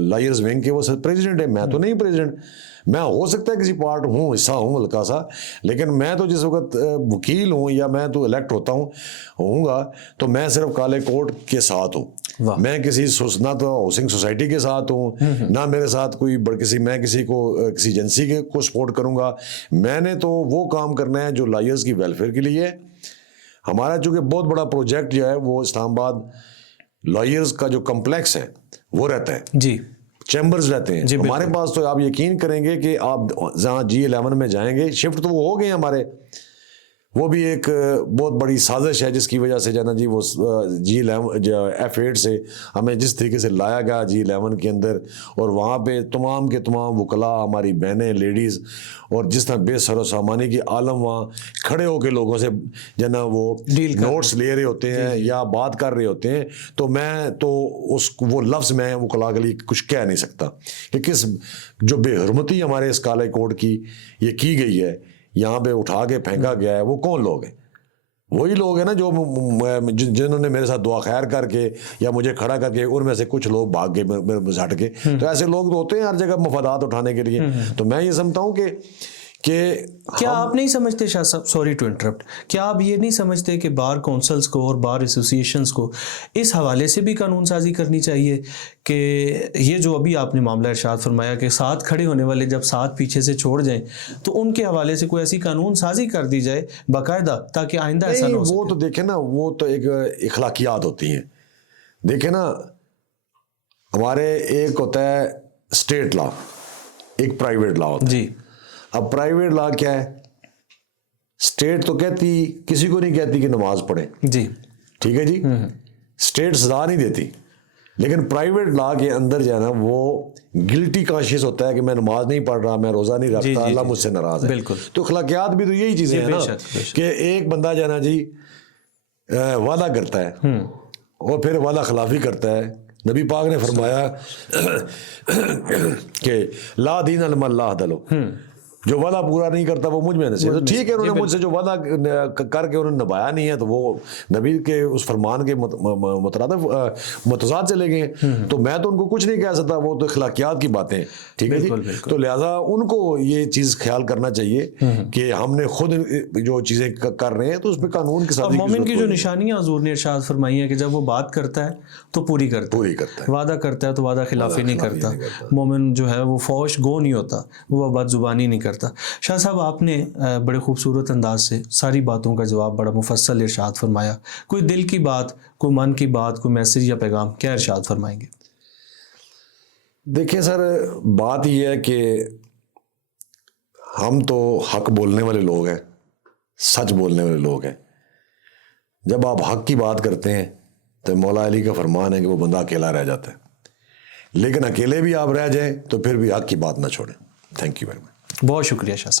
لائرز ونگ کے وہ پریزیڈنٹ ہیں. میں تو نہیں پریزیڈنٹ. میں ہو سکتا ہے کسی پارٹ ہوں، حصہ ہوں ہلکا سا، لیکن میں تو جس وقت وکیل ہوں یا میں تو الیکٹ ہوں گا تو میں صرف کالے کوٹ کے ساتھ ہوں. میں کسی نہ تو ہاؤسنگ سوسائٹی کے ساتھ ہوں، نہ میرے ساتھ کوئی میں کسی ایجنسی کو سپورٹ کروں گا. میں نے تو وہ کام کرنا ہے جو لائرز کی ویلفیئر کے لیے ہے. ہمارا چونکہ بہت بڑا پروجیکٹ جو ہے وہ اسلام آباد لائرز کا جو کمپلیکس ہے وہ رہتا ہے جی، چیمبرز رہتے ہیں ہمارے پاس. تو آپ یقین کریں گے کہ آپ جہاں G11 میں جائیں گے، شفٹ تو وہ ہو گئے ہمارے، وہ بھی ایک بہت بڑی سازش ہے جس کی وجہ سے جانا جی وہ G11 F8 سے ہمیں جس طریقے سے لایا گیا G11 کے اندر، اور وہاں پہ تمام کے تمام وکلا، ہماری بہنیں، لیڈیز، اور جس طرح بے سر و سامانی کی عالم وہاں کھڑے ہو کے لوگوں سے جنا وہ نوٹس لے رہے ہوتے ہیں یا بات کر رہے ہوتے ہیں. تو میں تو وہ لفظ میں وکلا کے لیے کچھ کہہ نہیں سکتا کہ کس جو بے حرمتی ہمارے اس کالے کوڈ کی یہ کی گئی ہے، یہاں پہ اٹھا کے پھینکا گیا ہے. وہ کون لوگ ہیں؟ وہی لوگ ہیں نا جو جنہوں نے میرے ساتھ دعا خیر کر کے یا مجھے کھڑا کر کے، ان میں سے کچھ لوگ بھاگ گئے میرے ہٹ کے. تو ایسے لوگ تو ہوتے ہیں ہر جگہ مفادات اٹھانے کے لیے. تو میں یہ سمجھتا ہوں کہ کیا آپ نہیں سمجھتے شاہ صاحب، سوری ٹو انٹرپٹ، کیا آپ یہ نہیں سمجھتے کہ بار کونسلز کو اور بار ایسوسیشنز کو اس حوالے سے بھی قانون سازی کرنی چاہیے کہ یہ جو ابھی آپ نے معاملہ ارشاد فرمایا کہ ساتھ کھڑے ہونے والے جب ساتھ پیچھے سے چھوڑ جائیں تو ان کے حوالے سے کوئی ایسی قانون سازی کر دی جائے باقاعدہ، تاکہ آئندہ ایسا نہ ہو سکے؟ وہ تو دیکھیں نا، وہ تو ایک اخلاقیات ہوتی ہیں. دیکھیں نا، ہمارے ایک ہوتا ہے اسٹیٹ لا، ایک پرائیویٹ لا ہوتا ہے. جی، اب پرائیویٹ لا کیا ہے؟ اسٹیٹ تو کہتی کسی کو نہیں کہتی کہ نماز پڑھیں، جی ٹھیک ہے جی، اسٹیٹ سزا نہیں دیتی. لیکن پرائیویٹ لا کے اندر جو ہے نا وہ گلٹی کانشیس ہوتا ہے کہ میں نماز نہیں پڑھ رہا، میں روزہ نہیں رکھتا، اللہ مجھ سے ناراض ہے. بالکل. تو اخلاقیات بھی تو یہی چیزیں ہیں نا کہ ایک بندہ جو ہے نا جی وعدہ کرتا ہے اور پھر وعدہ خلافی کرتا ہے نبی پاک نے فرمایا کہ لا دین الا من لا دلو، جو وعدہ پورا نہیں کرتا وہ مجھ میں نصیحت. تو ٹھیک ہے انہوں نے مجھ سے جو وعدہ کر کے انہوں نے نبھایا نہیں ہے تو وہ نبی کے اس فرمان کے مترادف متضاد چلے گئے ہیں. تو میں تو ان کو کچھ نہیں کہہ سکتا، وہ تو اخلاقیات کی باتیں. ٹھیک ہے جی. تو لہٰذا ان کو یہ چیز خیال کرنا چاہیے کہ ہم نے خود جو چیزیں کر رہے ہیں تو اس پہ قانون کے ساتھ. مومن کی جو نشانیاں حضور نے ارشاد فرمائی ہیں کہ جب وہ بات کرتا ہے تو پوری کرتا ہے، وعدہ کرتا ہے تو وعدہ خلافی نہیں کرتا. مومن جو ہے وہ فوش گو نہیں ہوتا، وہ بد زبانی نہیں کرتا. شاہ صاحب آپ نے بڑے خوبصورت انداز سے ساری باتوں کا جواب بڑا مفصل ارشاد فرمایا. کوئی دل کی بات، کوئی من کی بات، کوئی میسج یا پیغام کیا ارشاد فرمائیں گے؟ دیکھیں سر، بات یہ ہے کہ ہم تو حق بولنے والے لوگ ہیں، سچ بولنے والے لوگ ہیں. جب آپ حق کی بات کرتے ہیں تو مولا علی کا فرمان ہے کہ وہ بندہ اکیلا رہ جاتا ہے، لیکن اکیلے بھی آپ رہ جائیں تو پھر بھی حق کی بات نہ چھوڑیں. Thank you very much. بہت شکریہ شاہ صاحب.